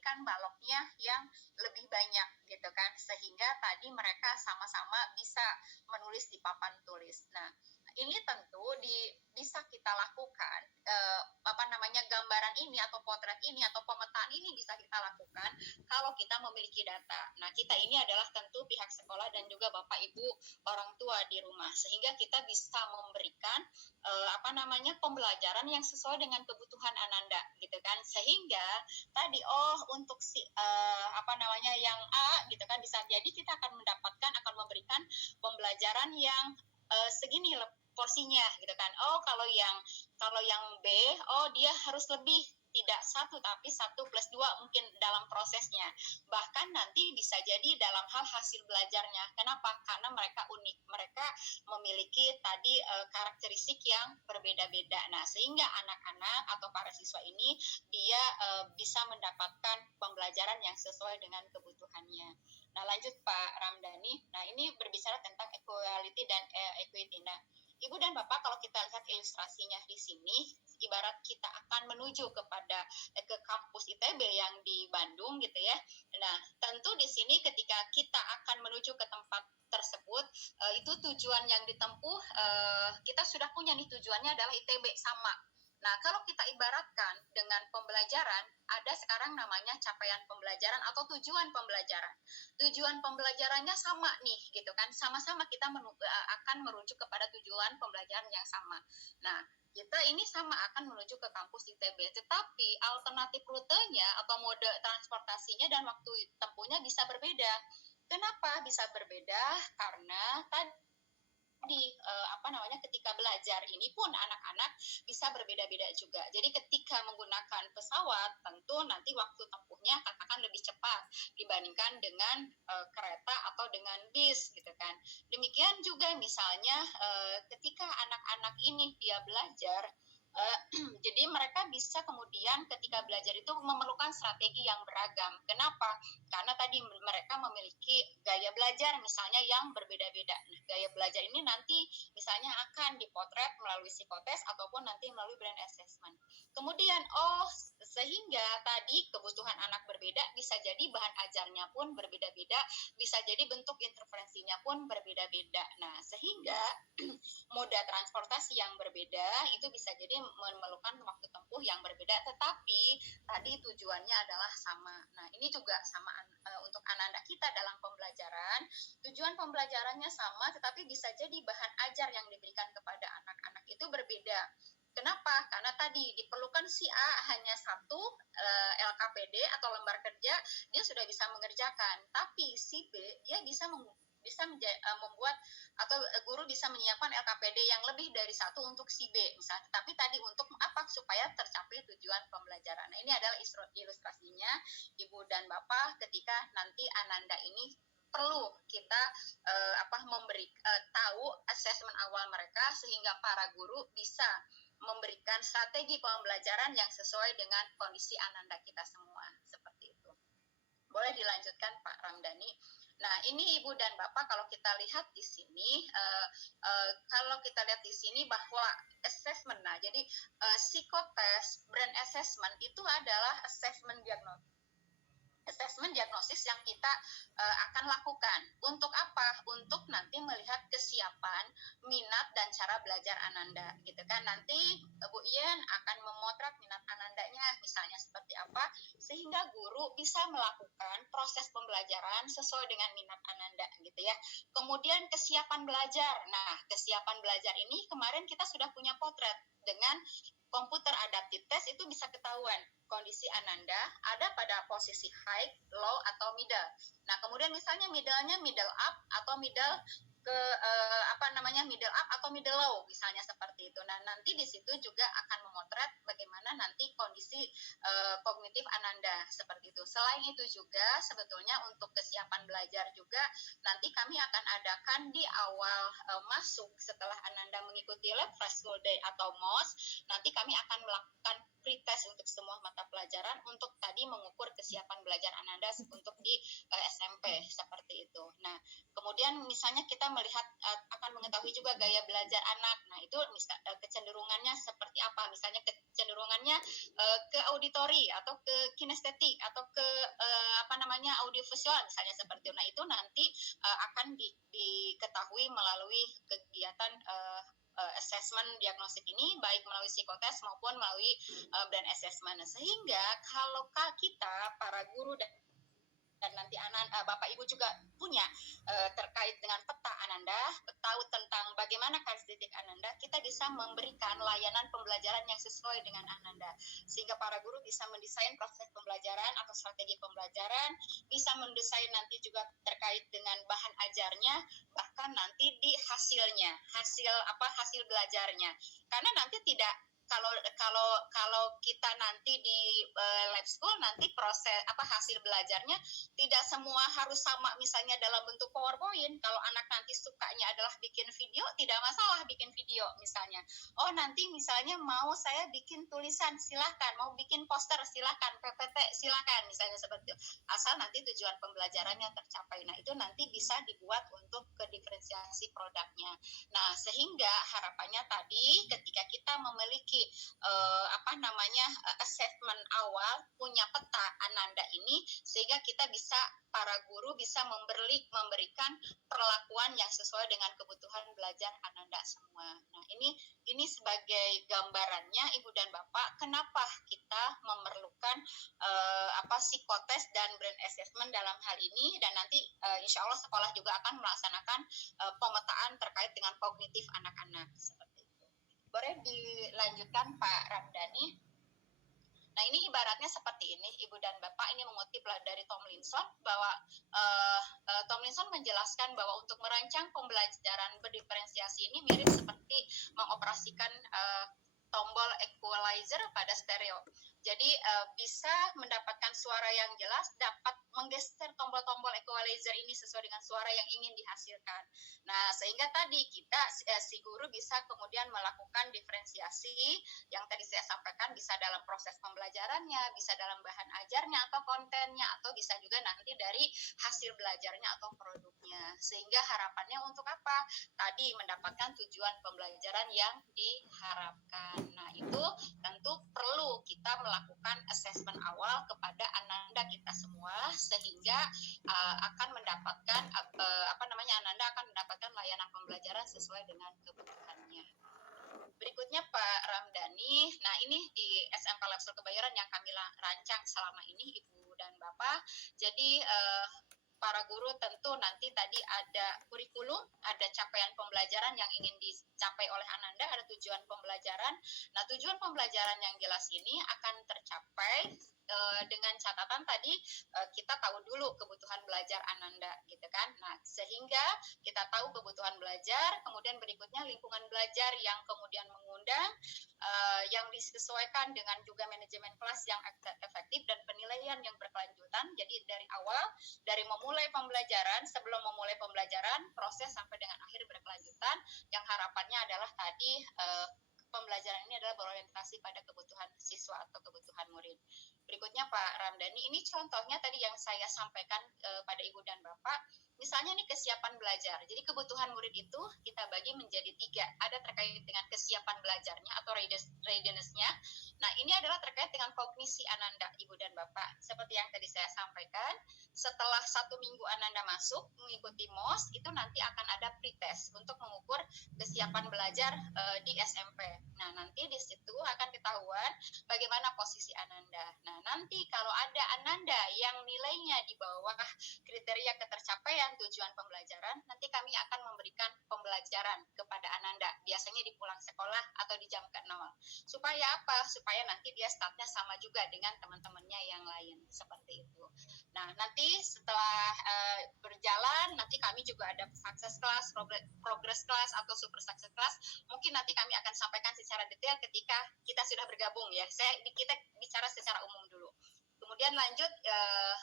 memberikan baloknya yang lebih banyak gitu kan, sehingga tadi mereka sama-sama bisa menulis di papan tulis. Nah, ini tentu bisa kita lakukan gambaran ini atau potret ini atau pemetaan ini bisa kita lakukan kalau kita memiliki data. Nah, kita ini adalah tentu pihak sekolah dan juga Bapak Ibu orang tua di rumah, sehingga kita bisa memberikan pembelajaran yang sesuai dengan kebutuhan Ananda gitu kan, sehingga tadi untuk yang A gitu kan, bisa jadi kita akan memberikan pembelajaran yang segini porsinya gitu kan. Kalau yang B, dia harus lebih, tidak 1 tapi 1+2 mungkin dalam prosesnya. Bahkan nanti bisa jadi dalam hal hasil belajarnya. Kenapa? Karena mereka unik. Mereka memiliki tadi karakteristik yang berbeda-beda. Nah, sehingga anak-anak atau para siswa ini dia bisa mendapatkan pembelajaran yang sesuai dengan kebutuhannya. Nah, lanjut Pak Ramdhani. Nah, ini berbicara tentang equality dan equity. Nah, Ibu dan Bapak, kalau kita lihat ilustrasinya di sini, ibarat kita akan menuju ke kampus ITB yang di Bandung gitu ya. Nah, tentu di sini ketika kita akan menuju ke tempat tersebut, itu tujuan yang ditempuh, kita sudah punya nih tujuannya adalah ITB sama. Nah, kalau kita ibaratkan dengan pembelajaran, ada sekarang namanya capaian pembelajaran atau tujuan pembelajaran. Tujuan pembelajarannya sama nih, gitu kan. Sama-sama kita akan merujuk kepada tujuan pembelajaran yang sama. Nah, kita ini sama akan menuju ke kampus ITB, tetapi alternatif rutenya atau mode transportasinya dan waktu tempuhnya bisa berbeda. Kenapa bisa berbeda? Karena ketika belajar ini pun anak-anak bisa berbeda-beda juga. Jadi ketika menggunakan pesawat, tentu nanti waktu tempuhnya akan lebih cepat dibandingkan dengan kereta atau dengan bis gitu kan. Demikian juga misalnya ketika anak-anak ini dia belajar, jadi mereka bisa kemudian ketika belajar itu memerlukan strategi yang beragam. Kenapa? Karena tadi mereka memiliki gaya belajar misalnya yang berbeda-beda. Nah, gaya belajar ini nanti misalnya akan dipotret melalui psikotes ataupun nanti melalui brain assessment. Kemudian sehingga tadi kebutuhan anak berbeda, bisa jadi bahan ajarnya pun berbeda-beda, bisa jadi bentuk intervensinya pun berbeda-beda. Nah, sehingga moda transportasi yang berbeda itu bisa jadi memerlukan waktu tempuh yang berbeda, tetapi tadi tujuannya adalah sama. Nah, ini juga sama untuk anak-anak kita dalam pembelajaran. Tujuan pembelajarannya sama, tetapi bisa jadi bahan ajar yang diberikan kepada anak-anak itu berbeda. Kenapa? Karena tadi diperlukan si A hanya 1 LKPD atau lembar kerja, dia sudah bisa mengerjakan. Tapi si B, dia bisa membuat atau guru bisa menyiapkan LKPD yang lebih dari 1 untuk si B misalnya, tapi tadi untuk apa? Supaya tercapai tujuan pembelajaran. Nah, ini adalah ilustrasinya Ibu dan Bapak ketika nanti Ananda ini perlu kita tahu asesmen awal mereka sehingga para guru bisa memberikan strategi pembelajaran yang sesuai dengan kondisi Ananda kita semua, seperti itu. Boleh dilanjutkan Pak Ramdhani. Nah, ini Ibu dan Bapak, kalau kita lihat di sini, bahwa assessment, nah jadi psikotes, brain assessment itu adalah assessment diagnosis yang kita akan lakukan. Untuk apa? Untuk nanti melihat kesiapan, minat, dan cara belajar Ananda, gitu kan. Nanti Bu Ien akan memotret minat Anandanya, misalnya seperti apa, sehingga guru bisa melakukan proses pembelajaran sesuai dengan minat Ananda, gitu ya. Kemudian kesiapan belajar. Nah, kesiapan belajar ini kemarin kita sudah punya potret dengan komputer adaptive test, itu bisa ketahuan kondisi Ananda ada pada posisi high, low, atau middle. Nah, kemudian misalnya middle up atau middle middle up atau middle low, misalnya seperti itu. Nah, nanti di situ juga akan memotret bagaimana nanti kondisi kognitif Ananda seperti itu. Selain itu juga sebetulnya untuk kesiapan belajar juga nanti kami akan adakan di awal masuk setelah Ananda mengikuti Lab Fresh School Day atau MOS, nanti kami akan melakukan pretest untuk semua mata pelajaran untuk tadi mengukur kesiapan belajar Ananda untuk di SMP seperti itu. Nah, kemudian misalnya kita melihat akan mengetahui juga gaya belajar anak. Nah, itu kecenderungannya seperti apa? Misalnya kecenderungannya ke auditori atau ke kinestetik atau ke audiovisual misalnya seperti itu. Nah, itu nanti akan diketahui melalui kegiatan assessment diagnostik ini, baik melalui psikotes maupun melalui brand assessment. Sehingga kalau kita para guru dan nanti Bapak Ibu juga punya terkait dengan peta Ananda, tahu tentang bagaimana karakteristik Ananda, kita bisa memberikan layanan pembelajaran yang sesuai dengan Ananda, sehingga para guru bisa mendesain proses pembelajaran atau strategi pembelajaran, bisa mendesain nanti juga terkait dengan bahan ajarnya, bahkan nanti di hasil belajarnya, karena nanti tidak kalau kita nanti di lab school nanti proses hasil belajarnya tidak semua harus sama, misalnya dalam bentuk PowerPoint. Kalau anak nanti sukanya adalah bikin video, tidak masalah bikin video misalnya. Oh, nanti misalnya mau saya bikin tulisan, silahkan. Mau bikin poster, silahkan. PPT, silahkan. Misalnya seperti itu. Asal nanti tujuan pembelajarannya tercapai. Nah, itu nanti bisa dibuat untuk kediferensiasi produknya. Nah, sehingga harapannya tadi ketika kita memiliki assessment awal, punya peta Ananda ini, sehingga kita bisa, para guru bisa memberikan perlakuan yang sesuai dengan kebutuhan belajar Ananda semua. Nah, ini sebagai gambarannya Ibu dan Bapak, kenapa kita memerlukan psikotes dan brand assessment dalam hal ini, dan nanti insya Allah sekolah juga akan melaksanakan pemetaan terkait dengan kognitif anak-anak seperti itu. Boleh dilanjutkan Pak Ramdhani? Nah, ini ibaratnya seperti ini, Ibu dan Bapak, ini mengutip dari Tomlinson, bahwa Tomlinson menjelaskan bahwa untuk merancang pembelajaran berdiferensiasi ini mirip seperti mengoperasikan tombol equalizer pada stereo. Jadi bisa mendapatkan suara yang jelas, dapat menggeser tombol-tombol equalizer ini sesuai dengan suara yang ingin dihasilkan. Nah, sehingga tadi kita si guru bisa kemudian melakukan diferensiasi yang tadi saya sampaikan, bisa dalam proses pembelajarannya, bisa dalam bahan ajarnya atau kontennya, atau bisa juga nanti dari hasil belajarnya atau produknya. Sehingga harapannya untuk apa? Tadi mendapatkan tujuan pembelajaran yang diharapkan. Nah, itu tentu perlu kita melakukan assessment awal kepada Ananda kita semua, sehingga akan mendapatkan Ananda akan mendapatkan layanan pembelajaran sesuai dengan kebutuhannya. Berikutnya Pak Ramdhani. Nah, ini di SMK Lab School Kebayoran yang kami rancang selama ini, Ibu dan Bapak. Jadi para guru tentu nanti tadi ada kurikulum, ada capaian pembelajaran yang ingin dicapai oleh Ananda, ada tujuan pembelajaran. Nah, tujuan pembelajaran yang jelas ini akan tercapai dengan catatan tadi kita tahu dulu kebutuhan belajar Ananda, gitu kan. Nah, sehingga kita tahu kebutuhan belajar, kemudian berikutnya lingkungan belajar yang kemudian mengundang, yang disesuaikan dengan juga manajemen kelas yang efektif dan penilaian yang berkelanjutan. Jadi dari awal, dari memulai pembelajaran, sebelum memulai pembelajaran, proses sampai dengan akhir berkelanjutan, yang harapannya adalah tadi pembelajaran ini adalah berorientasi pada kebutuhan siswa atau kebutuhan murid. Berikutnya Pak Ramdhani, ini contohnya tadi yang saya sampaikan pada Ibu dan Bapak. Misalnya nih kesiapan belajar. Jadi kebutuhan murid itu kita bagi menjadi 3. Ada terkait dengan kesiapan belajarnya atau readiness-nya. Nah, ini adalah terkait dengan kognisi Ananda, Ibu dan Bapak. Seperti yang tadi saya sampaikan, setelah 1 minggu Ananda masuk mengikuti MOS, itu nanti akan ada pretest untuk mengukur kesiapan belajar di SMP. Nah, nanti di situ akan ketahuan bagaimana posisi Ananda. Nah, nanti kalau ada Ananda yang nilainya di bawah kriteria ketercapaian tujuan pembelajaran, nanti kami akan memberikan pembelajaran kepada Ananda, biasanya di pulang sekolah atau di jam ke-0. Supaya apa? Supaya nanti dia startnya sama juga dengan teman-temannya yang lain, seperti itu. Nah, nanti setelah berjalan, nanti kami juga ada success class, progress class, atau super success class. Mungkin nanti kami akan sampaikan secara detail ketika kita sudah bergabung ya. Kita bicara secara umum dulu. Kemudian lanjut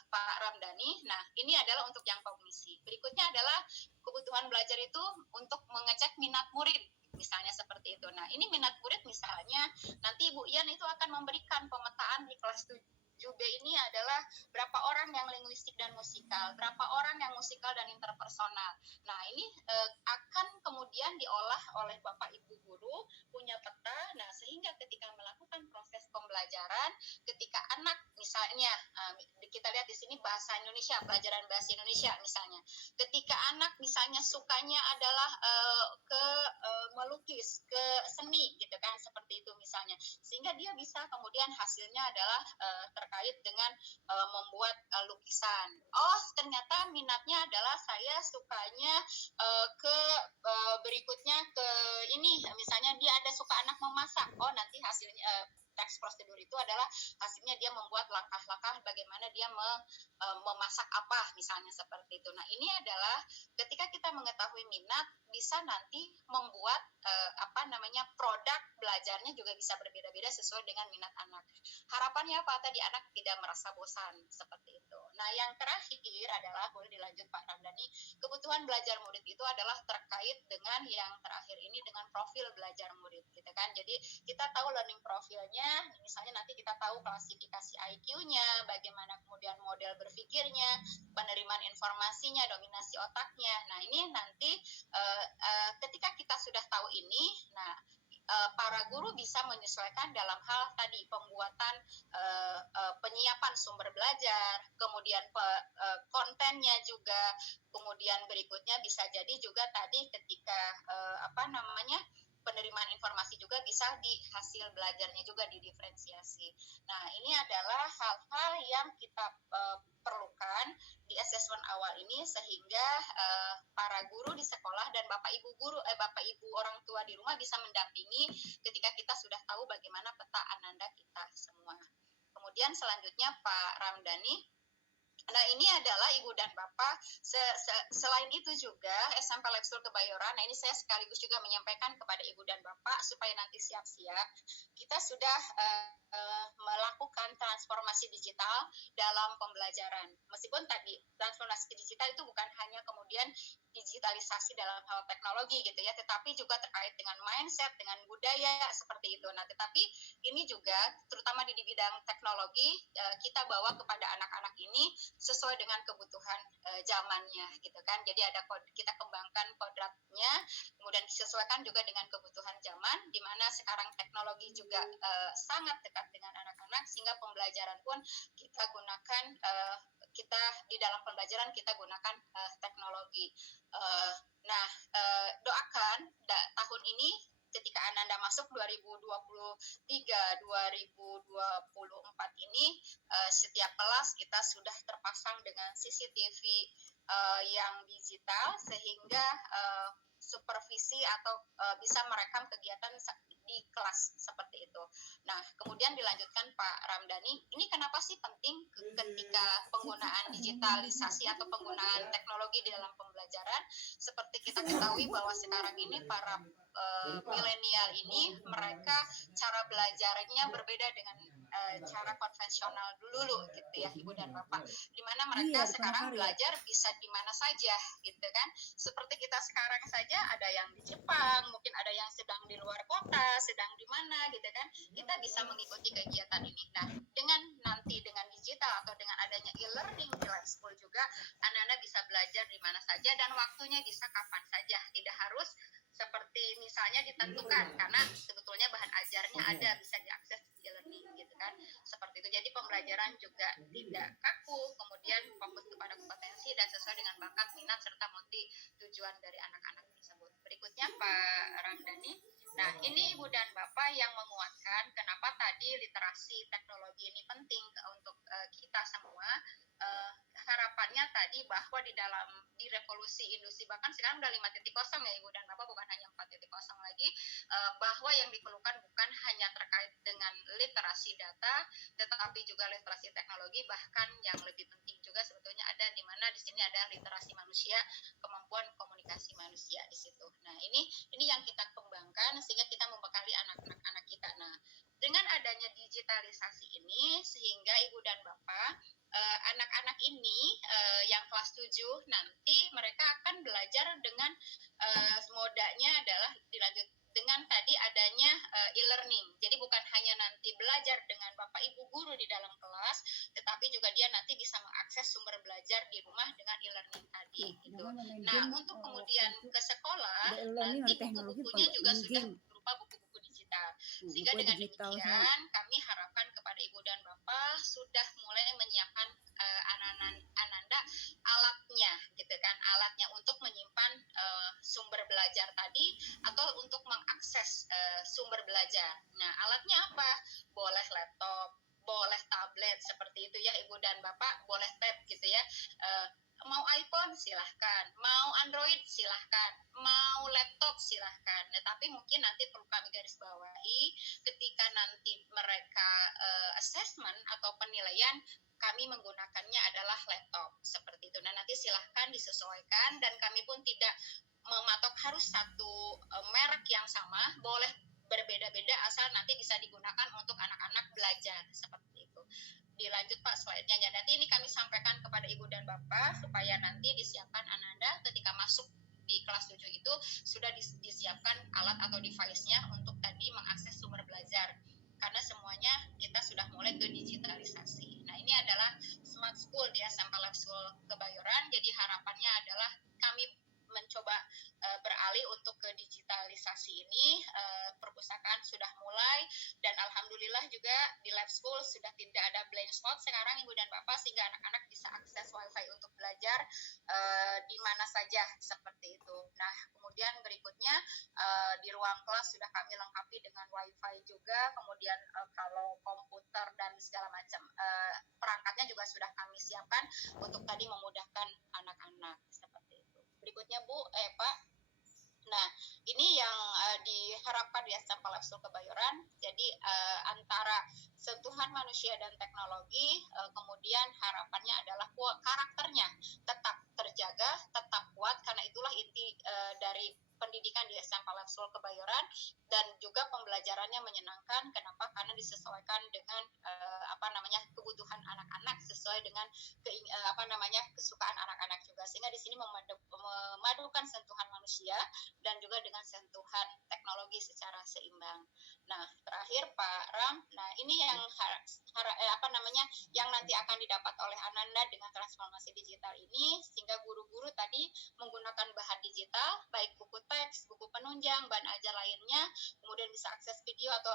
Pak Ramdhani. Nah, ini adalah untuk yang kognisi. Berikutnya adalah kebutuhan belajar itu untuk mengecek minat murid. misalnya seperti itu. Nah, ini minat murid misalnya nanti Ibu Ian itu akan memberikan pemetaan di kelas 7B ini adalah berapa orang yang linguistik dan musikal, berapa orang yang musikal dan interpersonal. Nah, ini akan kemudian diolah oleh Bapak Ibu guru, punya peta. Nah, sehingga ketika melakukan proses pembelajaran, ketika anak misalnya kita lihat di sini bahasa Indonesia, pelajaran bahasa Indonesia misalnya. Ketika anak misalnya sukanya adalah melukis, ke seni gitu kan, seperti itu misalnya. Sehingga dia bisa kemudian hasilnya adalah terkait dengan membuat lukisan. Oh, ternyata minatnya adalah saya sukanya ke berikutnya ke ini, misalnya dia ada suka anak memasak. Oh, nanti hasilnya teks prosedur itu adalah hasilnya dia membuat langkah-langkah bagaimana dia memasak apa misalnya seperti itu. Nah, ini adalah ketika kita mengetahui minat bisa nanti membuat produk belajarnya juga bisa berbeda-beda sesuai dengan minat anak. Harapannya apa? Tadi anak tidak merasa bosan seperti itu. Nah, yang terakhir adalah, boleh dilanjut Pak Ramdhani, kebutuhan belajar murid itu adalah terkait dengan yang terakhir ini dengan profil belajar murid gitu kan. Jadi kita tahu learning profilnya, misalnya nanti kita tahu klasifikasi IQ-nya, bagaimana kemudian model berpikirnya, penerimaan informasinya, dominasi otaknya. Nah, ini nanti ketika kita sudah tahu ini, nah para guru bisa menyesuaikan dalam hal tadi pembuatan penyiapan sumber belajar, kemudian kontennya juga, kemudian berikutnya bisa jadi juga tadi ketika penerimaan informasi juga bisa di hasil belajarnya juga didiferensiasi. Nah, ini adalah hal-hal yang kita perlukan di asesmen awal ini sehingga para guru di sekolah dan Bapak Ibu orang tua di rumah bisa mendampingi ketika kita sudah tahu bagaimana peta ananda kita semua. Kemudian selanjutnya Pak Ramdhani. Nah, ini adalah Ibu dan Bapak. Selain itu juga SMP Lab School Kebayoran, nah ini saya sekaligus juga menyampaikan kepada Ibu dan Bapak supaya nanti siap-siap. Kita sudah melakukan transformasi digital dalam pembelajaran. Meskipun tadi transformasi digital itu bukan hanya kemudian digitalisasi dalam hal teknologi gitu ya, tetapi juga terkait dengan mindset, dengan budaya seperti itu. Nah, tetapi ini juga terutama di bidang teknologi kita bawa kepada anak-anak ini sesuai dengan kebutuhan zamannya gitu kan. Jadi kita kembangkan kodratnya, kemudian disesuaikan juga dengan kebutuhan zaman, di mana sekarang teknologi juga sangat dekat dengan anak-anak, sehingga pembelajaran pun kita gunakan kita di dalam pembelajaran kita gunakan teknologi. Doakan tahun ini ketika Ananda masuk 2023-2024 ini setiap kelas kita sudah terpasang dengan CCTV yang digital sehingga supervisi atau bisa merekam kegiatan di kelas seperti itu. Nah, kemudian dilanjutkan Pak Ramdhani, ini kenapa sih penting ketika penggunaan digitalisasi atau penggunaan teknologi di dalam pembelajaran? Seperti kita ketahui bahwa sekarang ini para milenial ini mereka cara belajarnya berbeda dengan cara konvensional dulu gitu ya Ibu dan Bapak, di mana mereka sekarang belajar bisa di mana saja gitu kan. Seperti kita sekarang saja ada yang di Jepang, mungkin ada yang sedang di luar kota, sedang di mana gitu kan, kita bisa mengikuti kegiatan ini. Nah, dengan digital atau dengan adanya e-learning di Lab School juga anak-anak bisa belajar di mana saja dan waktunya bisa kapan saja, tidak harus seperti misalnya ditentukan karena sebetulnya bahan ajarnya ada, bisa diakses di e-learning gitu kan, seperti itu. Jadi pembelajaran juga tidak kaku, kemudian fokus kepada kompetensi dan sesuai dengan bakat, minat serta multi tujuan dari anak-anak tersebut. Berikutnya Pak Ramdhani. Nah, ini Ibu dan Bapak yang menguatkan kenapa tadi literasi teknologi ini penting untuk kita semua. Harapannya tadi bahwa di revolusi industri, bahkan sekarang udah 5.0 ya Ibu dan Bapak, bukan hanya 4.0 lagi, bahwa yang diperlukan bukan hanya terkait dengan literasi data, tetapi juga literasi teknologi, bahkan yang lebih penting juga sebetulnya ada di mana di sini ada literasi manusia, kemampuan komunikasi manusia di situ. Nah, ini yang kita kembangkan sehingga kita membekali anak-anak kita. Nah, dengan adanya digitalisasi ini sehingga Ibu dan Bapak anak-anak ini yang kelas 7 nanti mereka akan belajar dengan modanya adalah dilanjut dengan tadi adanya e-learning. Jadi bukan hanya nanti belajar dengan Bapak Ibu guru di dalam kelas, tetapi juga dia nanti bisa mengakses sumber belajar di rumah dengan e-learning tadi gitu. Nah, untuk kemudian ke sekolah, nanti buku-bukunya juga sudah berupa buku-buku digital. Sehingga dengan demikian kami harapkan kepada Ibu dan Bapak sudah mulai menyiapkan Ananda alatnya gitu kan, alatnya untuk menyimpan sumber belajar tadi atau untuk mengakses sumber belajar. Nah, alatnya apa? Boleh laptop, boleh tablet seperti itu ya Ibu dan Bapak, boleh tab gitu ya. Mau iPhone silahkan, mau Android silahkan, mau laptop silahkan. Nah, tapi mungkin nanti perlu kami garis bawahi ketika nanti mereka assessment atau penilaian, kami menggunakannya adalah laptop seperti itu. Nah, nanti silahkan disesuaikan dan kami pun tidak mematok harus satu merek yang sama, boleh berbeda-beda asal nanti bisa digunakan untuk anak-anak belajar seperti itu. Dilanjut Pak slide-nya. Nanti ini kami sampaikan kepada Ibu dan Bapak supaya nanti disiapkan Ananda ketika masuk di kelas 7 itu sudah disiapkan alat atau device-nya untuk tadi mengakses sumber belajar. Karena semuanya kita sudah mulai ke digitalisasi. Nah, ini adalah Smart School ya, Sampel Lab School Kebayoran. Jadi harapannya adalah kami mencoba beralih untuk ke digitalisasi ini. Perpustakaan sudah mulai dan alhamdulillah juga di lab school sudah tidak ada blind spot sekarang Ibu dan Bapak, sehingga anak-anak bisa akses wifi untuk belajar di mana saja seperti itu. Nah, kemudian berikutnya di ruang kelas sudah kami lengkapi dengan wifi juga, kemudian kalau komputer dan segala macam perangkatnya juga sudah kami siapkan untuk tadi memudahkan anak-anak seperti itu. Berikutnya Pak. Nah, ini yang diharapkan di Sampel Lab School Kebayoran. Jadi antara sentuhan manusia dan teknologi, kemudian harapannya adalah karakternya tetap terjaga, tetap kuat, karena itulah inti dari pendidikan di Sampel Lab School Kebayoran, dan juga pembelajarannya menyenangkan. Kenapa? Karena disesuaikan dengan kebutuhan anak-anak, sesuai dengan kesukaan anak-anak juga, sehingga di sini memadukan sentuhan manusia dan juga dengan sentuhan teknologi secara seimbang. Nah, terakhir Pak Ram, nah ini yang yang nanti akan didapat oleh Ananda dengan transformasi digital ini, sehingga guru-guru tadi menggunakan bahan digital, baik buku teks, buku penunjang, bahan ajar lainnya, kemudian bisa akses video atau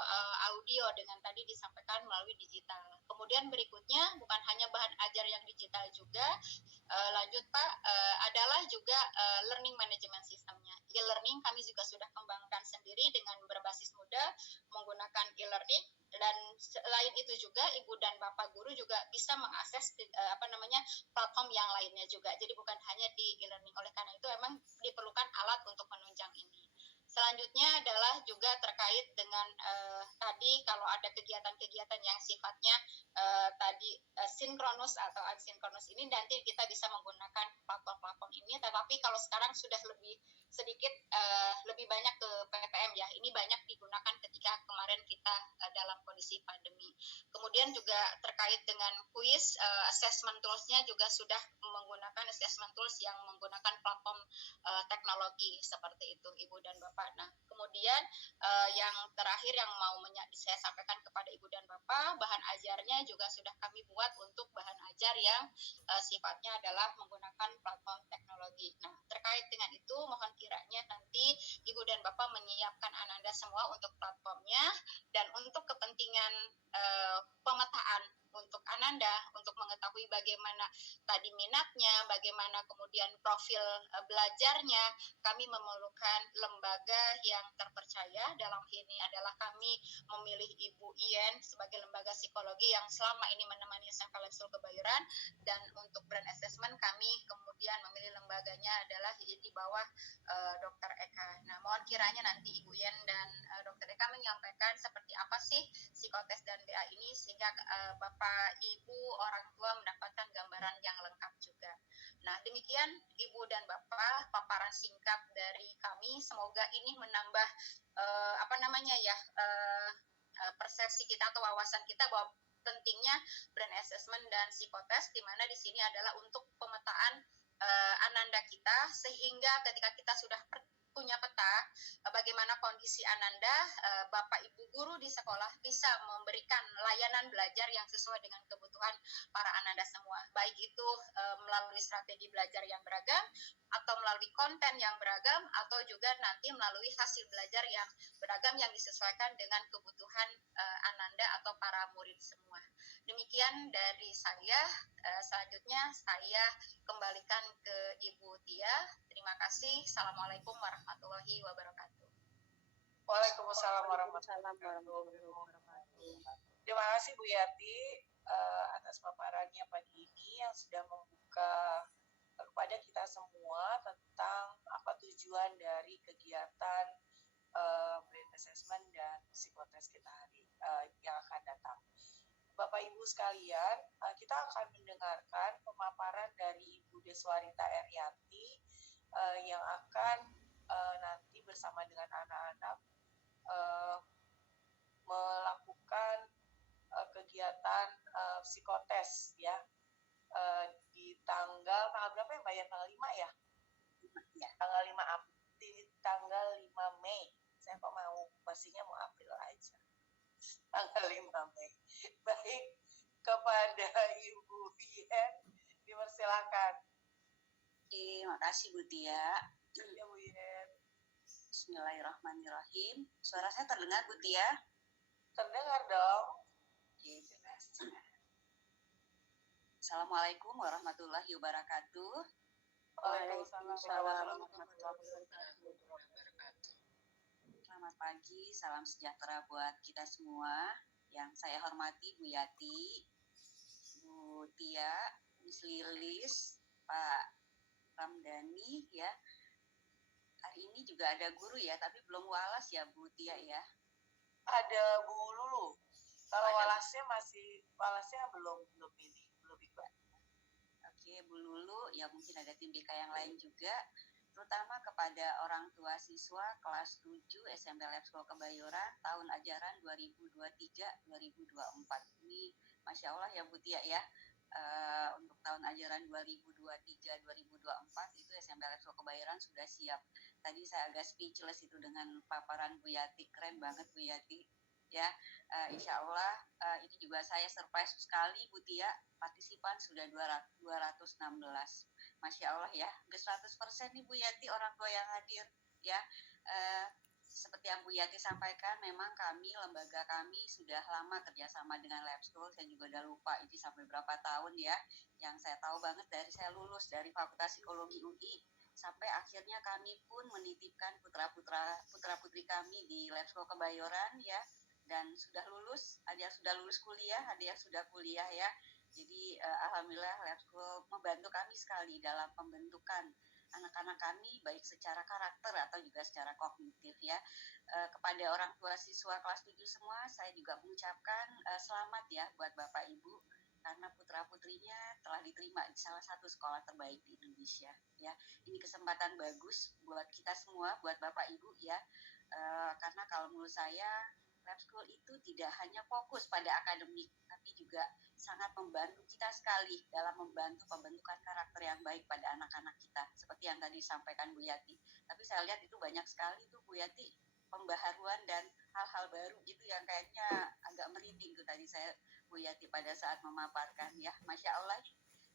audio dengan tadi disampaikan melalui digital. Kemudian berikutnya bukan hanya bahan ajar yang digital juga, lanjut Pak, adalah juga learning management systemnya. E-learning kami juga sudah kembangkan sendiri dengan berbasis mudah menggunakan e-learning, dan selain itu juga Ibu dan Bapak guru juga bisa mengakses platform yang lainnya juga. Jadi bukan hanya di e-learning. Oleh karena itu memang diperlukan alat untuk menunjang ini. Selanjutnya adalah juga terkait dengan tadi kalau ada kegiatan-kegiatan yang sifatnya sinkronus atau asinkronus ini, nanti kita bisa menggunakan platform-platform ini. Tetapi kalau sekarang sudah lebih sedikit lebih banyak ke PTM ya. Ini banyak digunakan ketika kemarin kita dalam kondisi pandemi. Kemudian juga terkait dengan kuis, assessment tools-nya juga sudah menggunakan assessment tools yang menggunakan platform teknologi seperti itu Ibu dan Bapak. Nah, kemudian yang terakhir yang mau saya sampaikan kepada Ibu dan Bapak, bahan ajarnya juga sudah kami buat untuk bahan ajar yang sifatnya adalah menggunakan platform teknologi. Nah, terkait dengan itu mohon kiranya nanti Ibu dan Bapak menyiapkan Ananda semua untuk platformnya, dan untuk kepentingan pemetaan untuk Ananda, untuk mengetahui bagaimana tadi minatnya, bagaimana kemudian profil belajarnya, kami memerlukan lembaga yang terpercaya. Dalam ini adalah kami memilih Ibu Ien sebagai lembaga psikologi yang selama ini menemani Sampel Lab School Kebayoran, dan untuk brand assessment kami kemudian memilih lembaganya adalah di bawah Dr. Eka. Nah, mohon kiranya nanti Ibu Ien dan Dr. Eka menyampaikan seperti apa sih psikotes dan BA ini, sehingga Bapak, Ibu, orang tua mendapatkan gambaran yang lengkap juga. Nah, demikian Ibu dan Bapak paparan singkat dari kami. Semoga ini menambah persepsi kita atau wawasan kita bahwa pentingnya brand assessment dan psikotes, di mana di sini adalah untuk pemetaan Ananda kita, sehingga ketika kita sudah punya peta bagaimana kondisi Ananda, Bapak Ibu guru di sekolah bisa memberikan layanan belajar yang sesuai dengan kebutuhan para Ananda semua. Baik itu melalui strategi belajar yang beragam, atau melalui konten yang beragam, atau juga nanti melalui hasil belajar yang beragam yang disesuaikan dengan kebutuhan Ananda atau para murid semua. Demikian dari saya. Selanjutnya saya kembalikan ke Ibu Tia. Terima kasih. Assalamualaikum warahmatullahi wabarakatuh. Waalaikumsalam warahmatullahi wabarakatuh. Terima kasih Bu Yati atas paparannya pagi ini yang sudah membuka kepada kita semua tentang apa tujuan dari kegiatan brain assessment dan psikotes kita hari yang akan datang. Bapak Ibu sekalian, kita akan mendengarkan pemaparan dari Ibu Deswarita Erianti yang akan nanti bersama dengan anak-anak melakukan kegiatan psikotes ya di tanggal berapa ya Mbak ya? Tanggal 5 ya? Ya. Tanggal 5 April, di tanggal 5 Mei. Saya kok mau pastinya mau April aja. Tanggal 5 Mei. Baik, kepada Ibu Yen, dipersilakan. Terima kasih Bu Tia. Ya Bu Yen. Bismillahirrahmanirrahim. Suara saya terdengar Bu Tia? Terdengar dong. Assalamualaikum warahmatullahi wabarakatuh. Waalaikumsalam warahmatullahi wabarakatuh. Selamat pagi, salam sejahtera buat kita semua. Yang saya hormati Bu Yati, Bu Tia, Miss Lilis, Pak Ramdhani ya. Hari ini juga ada guru ya, tapi belum walas ya Bu Tia ya. Ada Bu Lulu. Kalau walasnya belum ini, belum ikut. Oke, Bu Lulu, ya mungkin ada tim BK yang lain juga, terutama kepada orang tua siswa kelas 7 SMP Lab School Kebayoran tahun ajaran 2023-2024. Ini Masya Allah ya Bu Tia ya. Untuk tahun ajaran 2023-2024 itu SMP Lab School Kebayoran sudah siap. Tadi saya agak speechless itu dengan paparan Bu Yati, keren banget Bu Yati. Ya, insya Allah ini juga saya surprise sekali Bu Tia, partisipan sudah 216. Masya Allah ya, hampir 100% nih Bu Yati orang tua yang hadir ya. Seperti yang Bu Yati sampaikan, memang kami, lembaga kami sudah lama kerjasama dengan Lab School. Saya juga udah lupa ini sampai berapa tahun ya. Yang saya tahu banget dari saya lulus dari Fakultas Psikologi UI, sampai akhirnya kami pun menitipkan putra-putri kami di Lab School Kebayoran ya. Dan sudah lulus, ada yang sudah lulus kuliah, ada yang sudah kuliah ya. Jadi alhamdulillah Lab School membantu kami sekali dalam pembentukan anak-anak kami baik secara karakter atau juga secara kognitif ya. Kepada orang tua siswa kelas 7 semua, saya juga mengucapkan selamat ya buat Bapak Ibu karena putra-putrinya telah diterima di salah satu sekolah terbaik di Indonesia ya. Ini kesempatan bagus buat kita semua, buat Bapak Ibu ya. Karena kalau menurut saya Lab School itu tidak hanya fokus pada akademik, tapi juga sangat membantu kita sekali dalam membantu pembentukan karakter yang baik pada anak-anak kita. Seperti yang tadi disampaikan Bu Yati. Tapi saya lihat itu banyak sekali tuh Bu Yati, pembaharuan dan hal-hal baru gitu yang kayaknya agak merinding tuh tadi saya Bu Yati pada saat memaparkan ya. Masya Allah.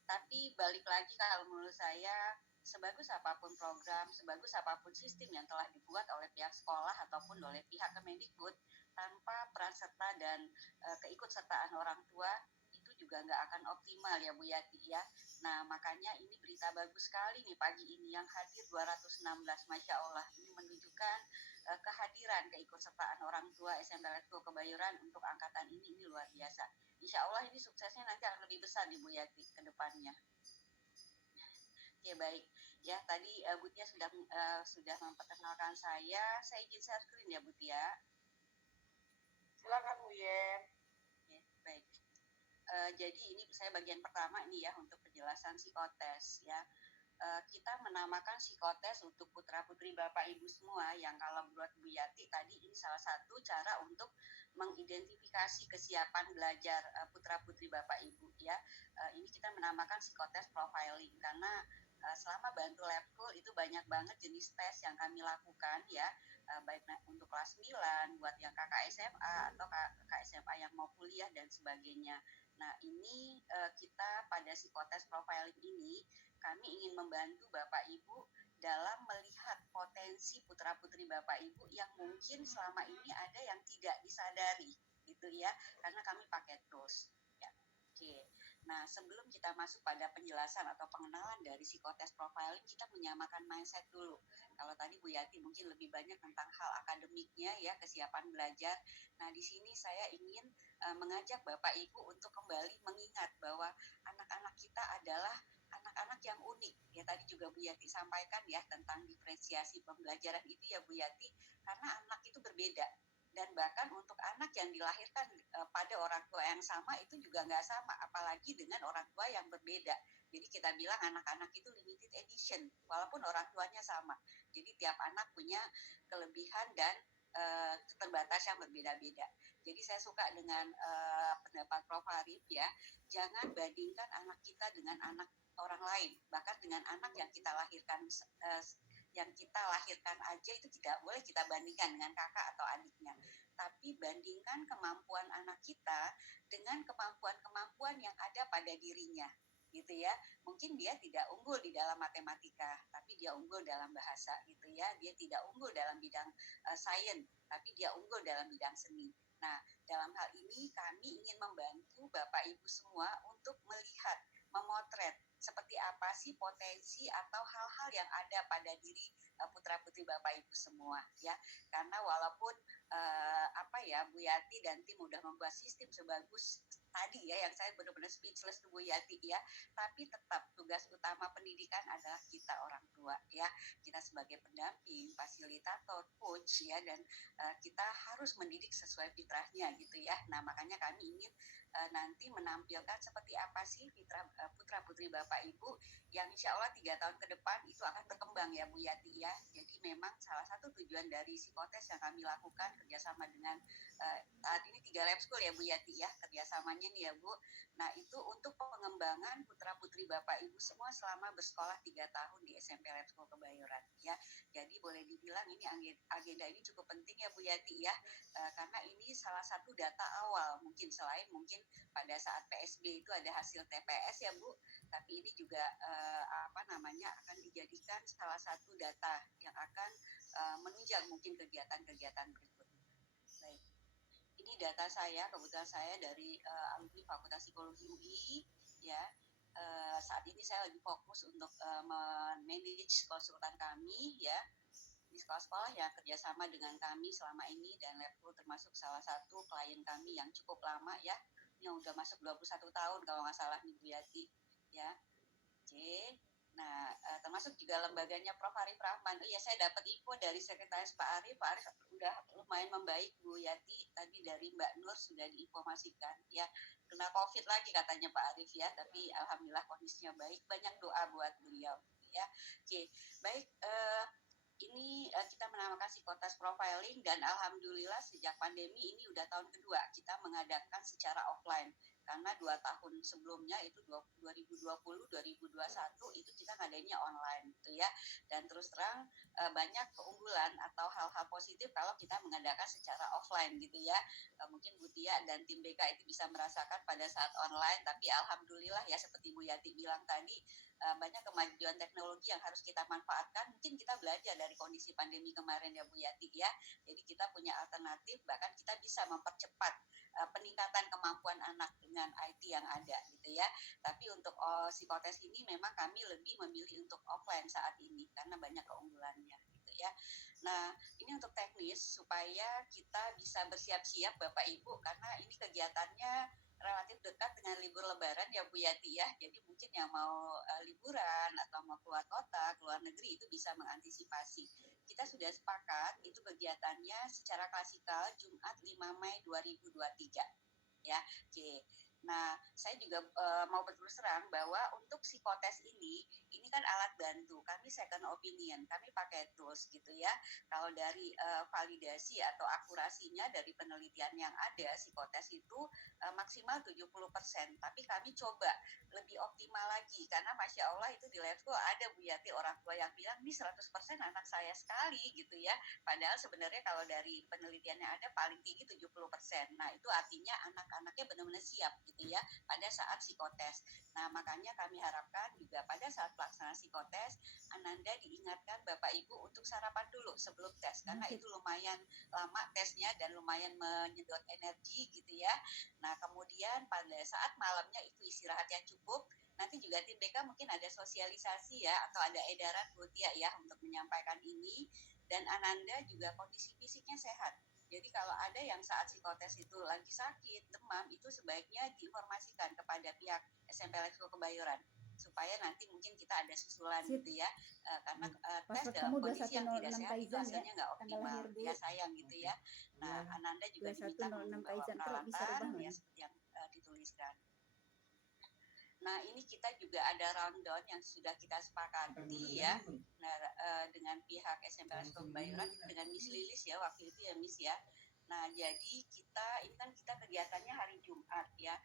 Tapi balik lagi kalau menurut saya, sebagus apapun program, sebagus apapun sistem yang telah dibuat oleh pihak sekolah ataupun oleh pihak Kemendikbud, tanpa peran serta dan keikutsertaan orang tua itu juga nggak akan optimal ya Bu Yati ya. Nah makanya ini berita bagus sekali nih pagi ini yang hadir 216, Masya Allah. Ini menunjukkan kehadiran keikutsertaan orang tua SMP Lab School Kebayoran untuk angkatan ini luar biasa. Insya Allah ini suksesnya nanti akan lebih besar di Bu Yati ke depannya. Oke baik ya, tadi Bu Tia sudah memperkenalkan saya izin share screen ya Bu Tia. Silakan Bu Yen. Ya, baik. Jadi ini saya bagian pertama ini ya untuk penjelasan psikotes ya. Kita menamakan psikotes untuk putra-putri Bapak Ibu semua yang kalau menurut Bu Yati tadi ini salah satu cara untuk mengidentifikasi kesiapan belajar putra-putri Bapak Ibu ya. Ini kita menamakan psikotes profiling karena selama bantu lab school itu banyak banget jenis tes yang kami lakukan ya, baik untuk kelas 9, buat yang kakak SMA atau kakak SMA yang mau kuliah dan sebagainya. Nah ini kita pada psikotes profiling ini kami ingin membantu Bapak Ibu dalam melihat potensi putra-putri Bapak Ibu yang mungkin selama ini ada yang tidak disadari gitu ya, karena kami pakai tools ya. Oke. Nah, sebelum kita masuk pada penjelasan atau pengenalan dari psikotes profiling, kita menyamakan mindset dulu. Kalau tadi Bu Yati mungkin lebih banyak tentang hal akademiknya ya, kesiapan belajar. Nah, di sini saya ingin mengajak Bapak Ibu untuk kembali mengingat bahwa anak-anak kita adalah anak-anak yang unik. Ya tadi juga Bu Yati sampaikan ya tentang diferensiasi pembelajaran itu ya Bu Yati, karena anak itu berbeda. Dan bahkan untuk anak yang dilahirkan pada orang tua yang sama itu juga nggak sama, apalagi dengan orang tua yang berbeda. Jadi kita bilang anak-anak itu limited edition, walaupun orang tuanya sama. Jadi tiap anak punya kelebihan dan keterbatasan yang berbeda-beda. Jadi saya suka dengan pendapat Prof. Arif ya, jangan bandingkan anak kita dengan anak orang lain, bahkan dengan anak yang kita lahirkan aja itu tidak boleh kita bandingkan dengan kakak atau adiknya. Tapi bandingkan kemampuan anak kita dengan kemampuan-kemampuan yang ada pada dirinya, gitu ya. Mungkin dia tidak unggul di dalam matematika, tapi dia unggul dalam bahasa, gitu ya. Dia tidak unggul dalam bidang sains, tapi dia unggul dalam bidang seni. Nah, dalam hal ini kami ingin membantu Bapak Ibu semua untuk melihat, memotret seperti apa sih potensi atau hal-hal yang ada pada diri putra-putri Bapak Ibu semua ya. Karena walaupun Bu Yati dan tim udah membuat sistem sebagus tadi ya, yang saya benar-benar speechless tuh Bu Yati ya, tapi tetap tugas utama pendidikan adalah kita orang tua ya. Kita sebagai pendamping, fasilitator, coach ya, dan kita harus mendidik sesuai fitrahnya gitu ya. Nah, makanya kami ingin nanti menampilkan seperti apa sih putra-putri Bapak Ibu yang insya Allah 3 tahun ke depan itu akan berkembang ya Bu Yati ya. Jadi memang salah satu tujuan dari psikotes yang kami lakukan kerjasama dengan saat ini 3 lab school ya Bu Yati ya, kerjasamanya nih ya Bu. Nah itu untuk pengembangan putra-putri Bapak Ibu semua selama bersekolah 3 tahun di SMP Lab School Kebayoran ya. Jadi boleh dibilang ini agenda ini cukup penting ya Bu Yati ya, karena ini salah satu data awal mungkin, selain mungkin pada saat PSB itu ada hasil TPS ya Bu, tapi ini juga akan dijadikan salah satu data yang akan menunjang mungkin kegiatan-kegiatan berikutnya. Baik, ini data saya, kebetulan saya dari alumni Fakultas Psikologi UI ya. Saat ini saya lagi fokus untuk manage konsultan kami ya di sekolah-sekolah yang kerjasama dengan kami selama ini, dan Lab School termasuk salah satu klien kami yang cukup lama ya, yang udah masuk 21 tahun kalau nggak salah nih Bu Yati ya. Oke. Nah, termasuk juga lembaganya Prof. Arif Rahman. Iya, saya dapat info dari sekretaris Pak Arif. Pak Arif udah lumayan membaik Bu Yati. Tadi dari Mbak Nur sudah diinformasikan ya, kena COVID lagi katanya Pak Arif ya, tapi alhamdulillah kondisinya baik. Banyak doa buat beliau ya. Oke, baik. Ini kita menamakan psikotes profiling, dan alhamdulillah sejak pandemi ini udah tahun kedua kita mengadakan secara offline, karena 2 tahun sebelumnya itu 2020-2021 itu kita ngadainnya online gitu ya. Dan terus terang banyak keunggulan atau hal-hal positif kalau kita mengadakan secara offline gitu ya. Mungkin Bu Tia dan tim BK itu bisa merasakan pada saat online, tapi alhamdulillah ya seperti Bu Yati bilang tadi, banyak kemajuan teknologi yang harus kita manfaatkan. Mungkin kita belajar dari kondisi pandemi kemarin ya Bu Yati ya. Jadi kita punya alternatif, bahkan kita bisa mempercepat peningkatan kemampuan anak dengan IT yang ada gitu ya. Tapi untuk psikotes ini memang kami lebih memilih untuk offline saat ini karena banyak keunggulannya gitu ya. Nah, ini untuk teknis supaya kita bisa bersiap-siap Bapak Ibu, karena ini kegiatannya relatif dekat dengan libur lebaran ya Bu Yati ya. Jadi mungkin yang mau liburan atau mau keluar kota, keluar negeri itu bisa mengantisipasi. Kita sudah sepakat itu kegiatannya secara klasikal Jumat 5 Mei 2023 ya. Oke. Nah, saya juga mau berterus terang bahwa untuk psikotes ini kan alat bantu. Kami second opinion, kami pakai tools gitu ya. Kalau dari validasi atau akurasinya dari penelitian yang ada, psikotes itu maksimal 70%. Tapi kami coba lebih optimal lagi, karena Masya Allah sekolah itu di lab school ada Bu Yati orang tua yang bilang ini 100% anak saya sekali gitu ya. Padahal sebenarnya kalau dari penelitiannya ada paling tinggi 70%. Nah itu artinya anak-anaknya benar-benar siap gitu ya pada saat psikotes. Nah makanya kami harapkan juga pada saat pelaksanaan psikotes Ananda diingatkan Bapak Ibu untuk sarapan dulu sebelum tes karena itu lumayan lama tesnya dan lumayan menyedot energi gitu ya. Nah kemudian pada saat malamnya itu istirahat yang cukup. Nanti juga tim BK mungkin ada sosialisasi ya atau ada edaran Bu Tia ya untuk menyampaikan ini. Dan Ananda juga kondisi fisiknya sehat. Jadi kalau ada yang saat psikotes itu lagi sakit, demam, itu sebaiknya diinformasikan kepada pihak SMP Leksko Kebayoran supaya nanti mungkin kita ada susulan gitu ya. Karena tes dalam kondisi yang tidak sehat itu hasilnya nggak optimal. Ya sayang gitu ya. Nah Ananda juga diminta membawa peralatan ya seperti yang dituliskan. Nah ini kita juga ada rundown yang sudah kita sepakati ya dengan pihak SMP Leksko Kebayoran dengan Miss Lilis ya waktu itu ya Miss ya. Nah jadi ini kan kita kegiatannya hari Jumat ya.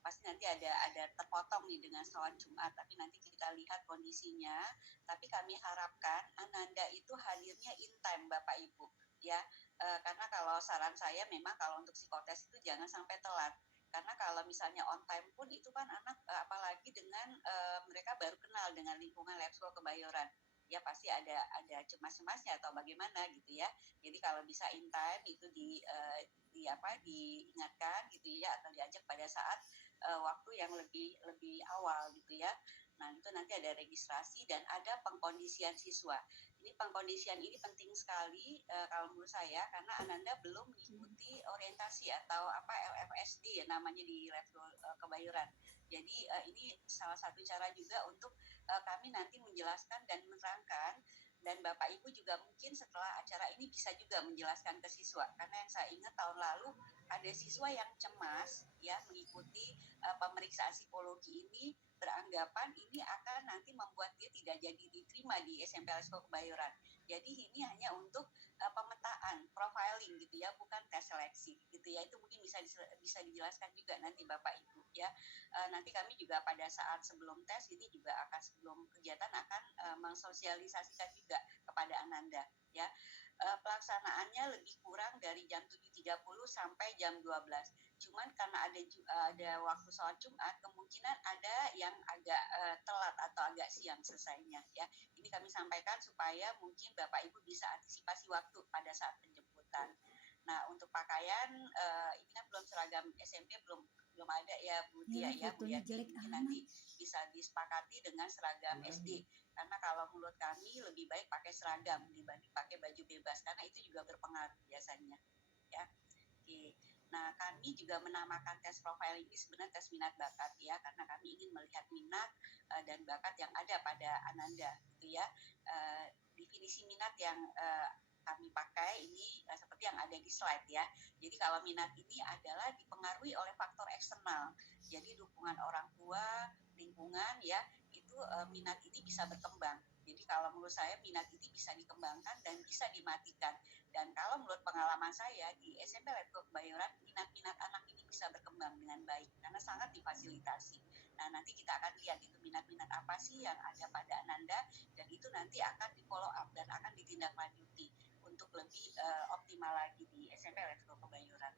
Pasti nanti ada terpotong nih dengan sholat Jumat, tapi nanti kita lihat kondisinya. Tapi kami harapkan Ananda itu hadirnya in time Bapak Ibu ya. Karena kalau saran saya memang kalau untuk psikotes itu jangan sampai telat. Karena kalau misalnya on time pun itu kan anak apalagi dengan mereka baru kenal dengan lingkungan Leksko Kebayoran ya pasti ada cemas-cemasnya atau bagaimana gitu ya. Jadi kalau bisa in time itu diingatkan gitu ya atau diajak pada saat waktu yang lebih awal gitu ya. Nah itu nanti ada registrasi dan ada pengkondisian siswa. Ini pengkondisian ini penting sekali kalau menurut saya karena Ananda belum mengikuti orientasi atau LFSD ya, namanya di Leksko Kebayoran. Jadi ini salah satu cara juga untuk kami nanti menjelaskan dan menerangkan dan Bapak Ibu juga mungkin setelah acara ini bisa juga menjelaskan ke siswa karena yang saya ingat tahun lalu ada siswa yang cemas ya mengikuti pemeriksaan psikologi ini beranggapan ini akan nanti membuat dia tidak jadi diterima di SMP Leksko Kebayoran. Jadi ini hanya untuk pemetaan, profiling gitu ya, bukan tes seleksi gitu ya. Itu mungkin bisa dijelaskan juga nanti Bapak Ibu ya. Nanti kami juga pada saat sebelum tes ini juga akan sebelum kegiatan akan mensosialisasikan juga kepada Ananda ya. Pelaksanaannya lebih kurang dari jam 7.30 sampai jam 12. Cuman karena ada waktu sholat Jumat, kemungkinan ada yang agak telat atau agak siang selesainya ya. Ini kami sampaikan supaya mungkin Bapak Ibu bisa antisipasi waktu pada saat penjemputan. Nah untuk pakaian ini kan belum seragam SMP belum ada ya Bu Tia ya Bu Yati. Mungkin nanti bisa disepakati dengan seragam SD. Karena kalau menurut kami lebih baik pakai seragam dibanding pakai baju bebas karena itu juga berpengaruh biasanya ya. Oke. Nah kami juga menamakan tes profil ini sebenarnya tes minat bakat ya karena kami ingin melihat minat dan bakat yang ada pada Ananda gitu ya. Definisi minat yang kami pakai ini seperti yang ada di slide ya. Jadi kalau minat ini adalah dipengaruhi oleh faktor eksternal. Jadi dukungan orang tua, lingkungan ya, itu minat ini bisa berkembang. Jadi kalau menurut saya minat ini bisa dikembangkan dan bisa dimatikan. Dan kalau menurut pengalaman saya di SMP Leksko Kebayoran, minat-minat anak ini bisa berkembang dengan baik karena sangat difasilitasi. Nah nanti kita akan lihat itu minat-minat apa sih yang ada pada Ananda dan itu nanti akan di follow up dan akan ditindaklanjuti untuk lebih optimal lagi di SMP Leksko Kebayoran.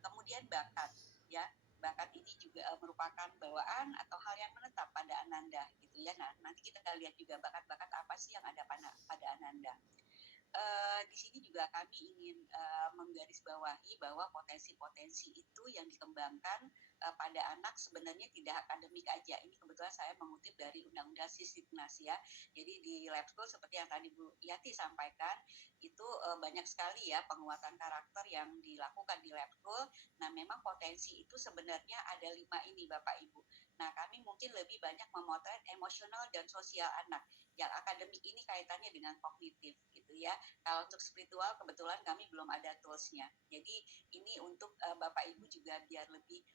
Kemudian bakat ya. Bakat ini juga merupakan bawaan atau hal yang menetap pada Ananda gitu ya. Nah, nanti kita lihat juga bakat-bakat apa sih yang ada pada Ananda. Di sini juga kami ingin menggarisbawahi bahwa potensi-potensi itu yang dikembangkan pada anak sebenarnya tidak akademik aja. Ini kebetulan saya mengutip dari Undang-Undang Sisdiknas ya. Jadi di lab school seperti yang tadi Bu Yati sampaikan itu banyak sekali ya penguatan karakter yang dilakukan di lab school. Nah memang potensi itu sebenarnya ada 5 ini Bapak Ibu. Nah kami mungkin lebih banyak memotret emosional dan sosial anak. Yang akademik ini kaitannya dengan kognitif gitu ya. Kalau untuk spiritual kebetulan kami belum ada toolsnya. Jadi ini untuk Bapak Ibu juga biar lebih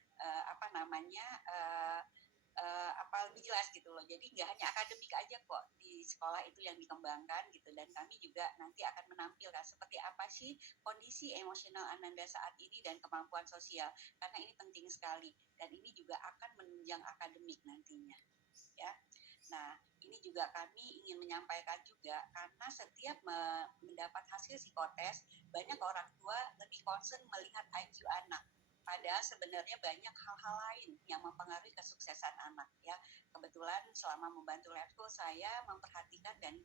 lebih jelas gitu loh. Jadi nggak hanya akademik aja kok di sekolah itu yang dikembangkan gitu. Dan kami juga nanti akan menampilkan seperti apa sih kondisi emosional Ananda saat ini dan kemampuan sosial. Karena ini penting sekali dan ini juga akan menunjang akademik nantinya. Ya. juga kami ingin menyampaikan juga, karena setiap mendapat hasil psikotes, banyak orang tua lebih concern melihat IQ anak. Padahal sebenarnya banyak hal-hal lain yang mempengaruhi kesuksesan anak ya. Kebetulan selama membantu lab school saya memperhatikan dan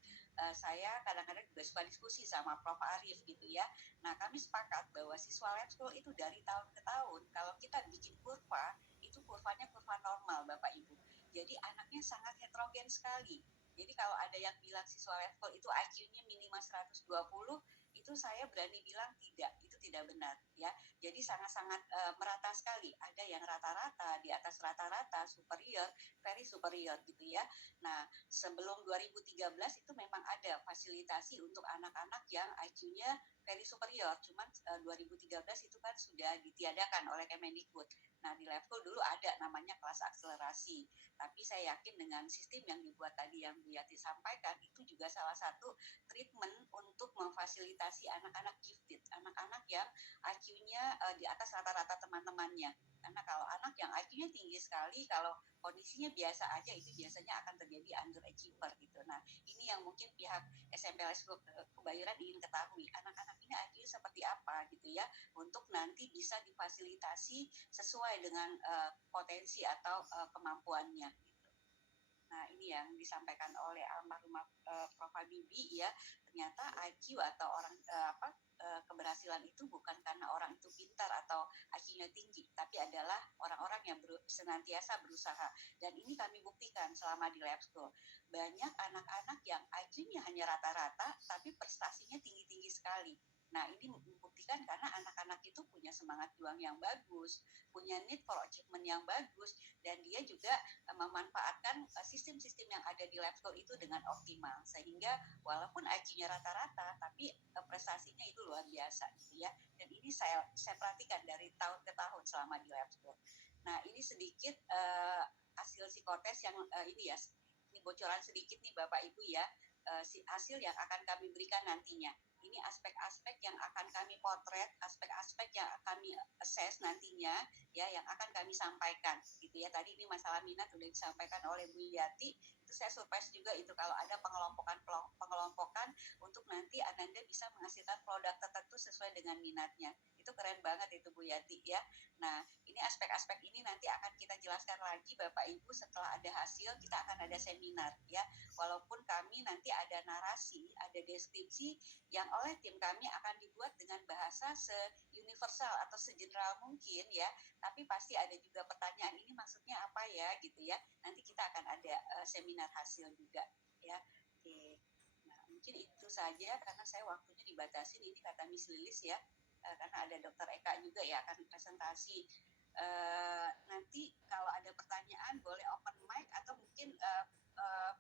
saya kadang-kadang juga suka diskusi sama Prof. Arif gitu ya. Nah, kami sepakat bahwa siswa lab school itu dari tahun ke tahun kalau kita bikin kurva, itu kurvanya kurva normal Bapak Ibu. Jadi anaknya sangat heterogen sekali. Jadi kalau ada yang bilang siswa lab school itu IQ-nya minimal 120, itu saya berani bilang tidak, itu tidak benar ya. Jadi sangat-sangat merata sekali. Ada yang rata-rata, di atas rata-rata, superior, very superior gitu ya. Nah, sebelum 2013 itu memang ada fasilitasi untuk anak-anak yang IQ-nya very superior. Cuman 2013 itu kan sudah ditiadakan oleh Kemendikbud. Nah, di level dulu ada namanya kelas akselerasi. Tapi saya yakin dengan sistem yang dibuat tadi yang Bu Yati sampaikan, itu juga salah satu treatment untuk memfasilitasi anak-anak gifted, anak-anak yang IQ-nya di atas rata-rata teman-temannya. Karena kalau anak yang IQ-nya tinggi sekali, kalau kondisinya biasa aja, itu biasanya akan terjadi underachiever gitu. Nah, ini yang mungkin pihak SMP Kebayoran ingin ketahui, anak-anak ini IQ seperti apa gitu ya, untuk nanti bisa difasilitasi sesuai dengan potensi atau kemampuannya. Gitu. Nah, ini yang disampaikan oleh almarhumah Prof. Habibie ya, ternyata IQ atau orang keberhasilan itu bukan karena orang itu pintar atau IQ-nya tinggi, tapi adalah orang-orang yang senantiasa berusaha. Dan ini kami buktikan selama di lab school. Banyak anak-anak yang IQ-nya hanya rata-rata, tapi prestasinya tinggi-tinggi sekali. Nah, ini membuktikan karena anak-anak itu punya semangat juang yang bagus, punya need for achievement yang bagus, dan dia juga memanfaatkan sistem-sistem yang ada di lab school itu dengan optimal. Sehingga walaupun IQ-nya rata-rata, tapi prestasinya itu luar biasa gitu ya. Dan ini saya perhatikan dari tahun ke tahun selama di lab school. Nah, ini sedikit hasil psikotes yang ini ya, ini bocoran sedikit nih Bapak Ibu ya, hasil yang akan kami berikan nantinya. Ini aspek-aspek yang akan kami potret, aspek-aspek yang akan kami assess nantinya, ya, yang akan kami sampaikan, gitu ya. Tadi ini masalah minat sudah disampaikan oleh Bu Yati. Itu saya surprise juga itu kalau ada pengelompokan untuk nanti Ananda bisa menghasilkan produk tertentu sesuai dengan minatnya. Itu keren banget itu Bu Yati ya. Nah, ini aspek-aspek ini nanti akan kita jelaskan lagi Bapak Ibu setelah ada hasil, kita akan ada seminar ya. Walaupun kami nanti ada narasi, ada deskripsi yang oleh tim kami akan dibuat dengan bahasa se-universal atau segeneral mungkin ya, tapi pasti ada juga pertanyaan ini maksudnya apa ya gitu ya. Nanti kita akan ada seminar hasil juga ya. Oke. Nah, mungkin itu saja karena saya waktunya dibatasi, ini kata Miss Lilis ya, karena ada Dr. Eka juga ya akan presentasi. Nanti kalau ada pertanyaan boleh open mic atau mungkin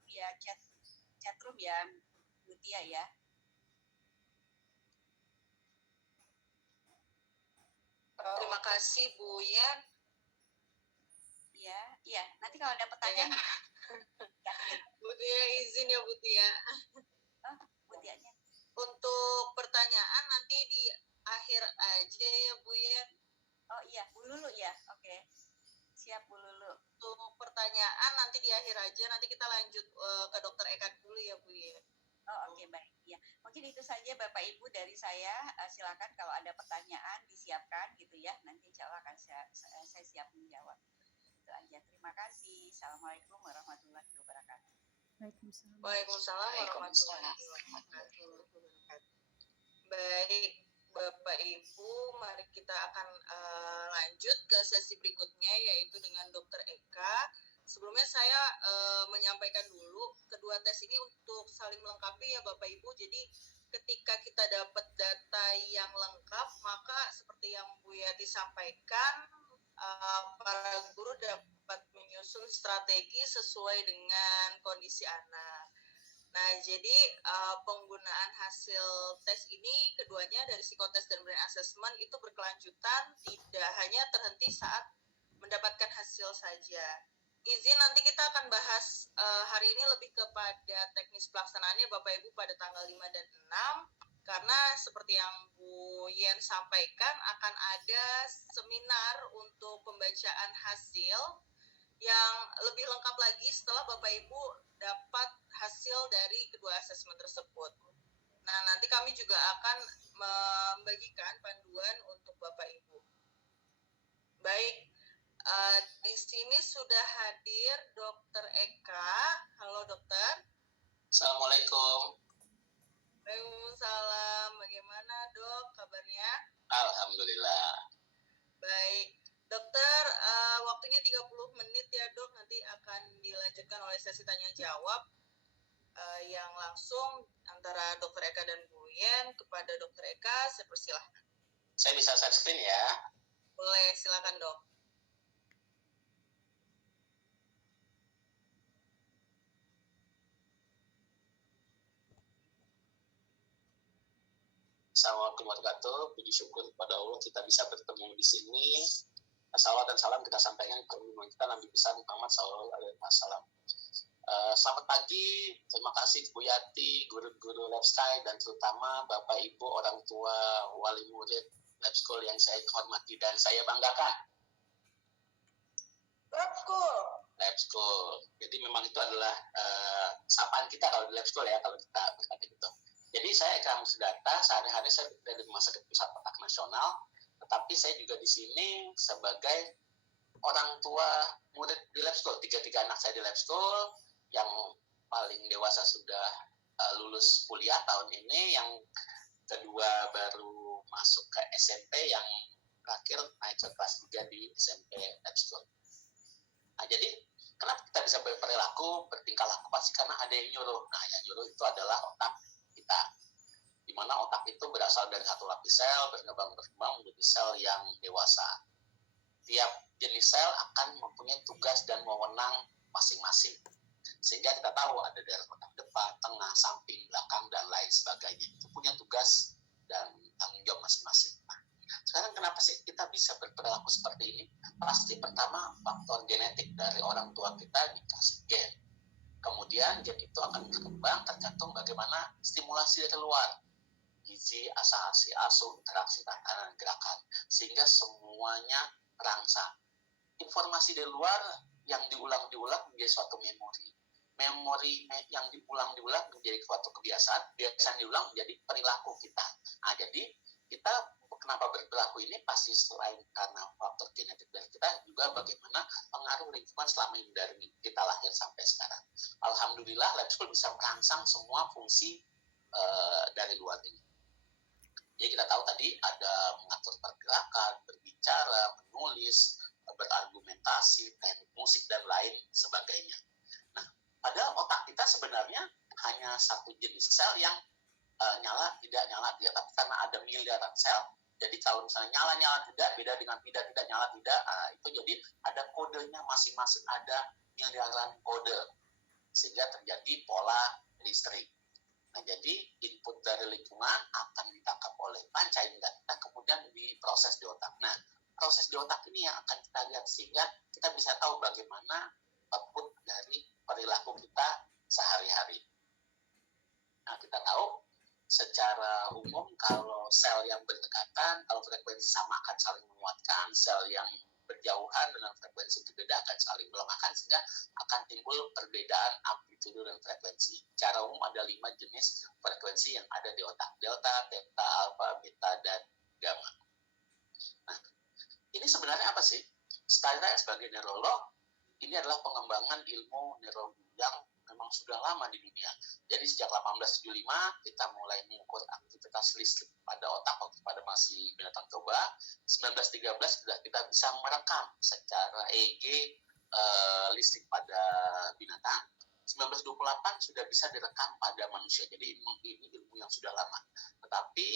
via chat room ya Bu Tia ya. Terima kasih Bu Yan. Iya. Nanti kalau ada pertanyaan. Bu Tia izin ya Bu Tia. Oh, Bu Tianya. Untuk pertanyaan nanti di akhir aja ya Bu Yan. Oh iya, Bu Lulu ya. Oke. Siap Bu Lulu. Untuk pertanyaan nanti di akhir aja, nanti kita lanjut ke Dr. Eka dulu ya Bu Yan. Oh oke, baik ya. Mungkin itu saja Bapak Ibu dari saya. Silakan kalau ada pertanyaan disiapkan gitu ya. Nanti insya Allah akan saya siap menjawab. Itu aja. Terima kasih. Assalamualaikum warahmatullahi wabarakatuh. Waalaikumsalam warahmatullahi wabarakatuh. Baik Bapak Ibu, mari kita akan lanjut ke sesi berikutnya yaitu dengan Dr. Eka. Sebelumnya saya menyampaikan dulu kedua tes ini untuk saling melengkapi ya Bapak Ibu. Jadi ketika kita dapat data yang lengkap, maka seperti yang Bu Yati sampaikan, para guru dapat menyusun strategi sesuai dengan kondisi anak. Nah, jadi penggunaan hasil tes ini keduanya dari psikotes dan brain assessment itu berkelanjutan, tidak hanya terhenti saat mendapatkan hasil saja. Izin nanti kita akan bahas hari ini lebih kepada teknis pelaksanaannya Bapak Ibu pada tanggal 5 dan 6, karena seperti yang Bu Yen sampaikan akan ada seminar untuk pembacaan hasil yang lebih lengkap lagi setelah Bapak Ibu dapat hasil dari kedua asesmen tersebut. Nah, nanti kami juga akan membagikan panduan untuk Bapak Ibu. Baik, di sini sudah hadir Dr. Eka. Halo dokter. Assalamualaikum. Waalaikumsalam. Bagaimana dok kabarnya? Alhamdulillah. Baik. Dokter, waktunya 30 menit ya dok, nanti akan dilanjutkan oleh sesi tanya jawab yang langsung antara Dokter Eka dan Bu Yen. Kepada Dokter Eka, saya persilahkan. Saya bisa share screen ya? Boleh, silakan dok. Assalamualaikum warahmatullahi wabarakatuh. Puji syukur kepada Allah kita bisa bertemu di sini. Salawat dan salam kita sampaikan ke junjungan kita Nabi besar Muhammad SAW. Selamat pagi, terima kasih Bu Yati, guru-guru Lab Sky, dan terutama Bapak Ibu, orang tua, wali murid Lab School yang saya hormati dan saya banggakan. Lab School. Jadi memang itu adalah sapaan kita kalau di Lab School ya, kalau kita berkata gitu. Jadi saya Ikram Sudata, sehari-hari saya berada di Rumah Sakit Pusat Otak Nasional, tetapi saya juga di sini sebagai orang tua murid di Lab School. 3 anak saya di Lab School, yang paling dewasa sudah lulus kuliah tahun ini, yang kedua baru masuk ke SMP, yang terakhir naik ke kelas 3 di SMP Lab School. Nah, jadi kenapa kita bisa berperilaku, bertingkah laku? Pasti karena ada yang nyuruh. Nah, yang nyuruh itu adalah otak kita, di mana otak itu berasal dari satu lapis sel, berkembang menjadi sel yang dewasa. Tiap jenis sel akan mempunyai tugas dan wewenang masing-masing, sehingga kita tahu ada dari otak depan, tengah, samping, belakang, dan lain sebagainya. Itu punya tugas dan tanggung jawab masing-masing. Nah, sekarang kenapa sih kita bisa berperilaku seperti ini? Pasti pertama faktor genetik dari orang tua kita dikasih gen. Kemudian gen itu akan berkembang tergantung bagaimana stimulasi dari luar, gizi, asal-asi, asuh, interaksi, tatanan, gerakan, sehingga semuanya terangsang. Informasi dari luar yang diulang-diulang menjadi suatu memori. Memori yang diulang-diulang menjadi suatu kebiasaan diulang menjadi perilaku kita. Nah, jadi kita kenapa berperilaku ini pasti selain karena faktor genetik dari kita, juga bagaimana pengaruh lingkungan selama ini dari kita lahir sampai sekarang. Alhamdulillah Lab School bisa merangsang semua fungsi dari luar ini. Jadi kita tahu tadi ada mengatur pergerakan, berbicara, menulis, berargumentasi, teknik musik, dan lain sebagainya. Nah, padahal otak kita sebenarnya hanya satu jenis sel yang nyala, tidak nyala, tidak. Tapi karena ada miliaran sel, jadi kalau misalnya nyala tidak, beda dengan tidak nyala tidak, itu jadi ada kodenya masing-masing, ada miliaran kode, sehingga terjadi pola listrik. Nah, jadi input dari lingkungan akan ditangkap oleh panca indera kita, kemudian diproses di otak. Nah, proses di otak ini yang akan kita lihat, sehingga kita bisa tahu bagaimana output dari perilaku kita sehari-hari. Nah, kita tahu secara umum kalau sel yang berdekatan, kalau frekuensi sama akan saling menguatkan, sel yang berjauhan dengan frekuensi berbeda akan saling melemahkan, sehingga akan timbul perbedaan amplitudo dan frekuensi. Secara umum ada 5 jenis frekuensi yang ada di otak: delta, theta, alpha, beta, dan gamma. Nah, ini sebenarnya apa sih? Saya sebagai neurolog, ini adalah pengembangan ilmu neurologi yang memang sudah lama di dunia. Jadi sejak 1875 kita mulai mengukur aktivitas listrik pada otak waktu pada masih binatang coba. 1913 sudah kita bisa merekam secara EEG listrik pada binatang. 1928 sudah bisa direkam pada manusia. Jadi ini ilmu yang sudah lama. Tetapi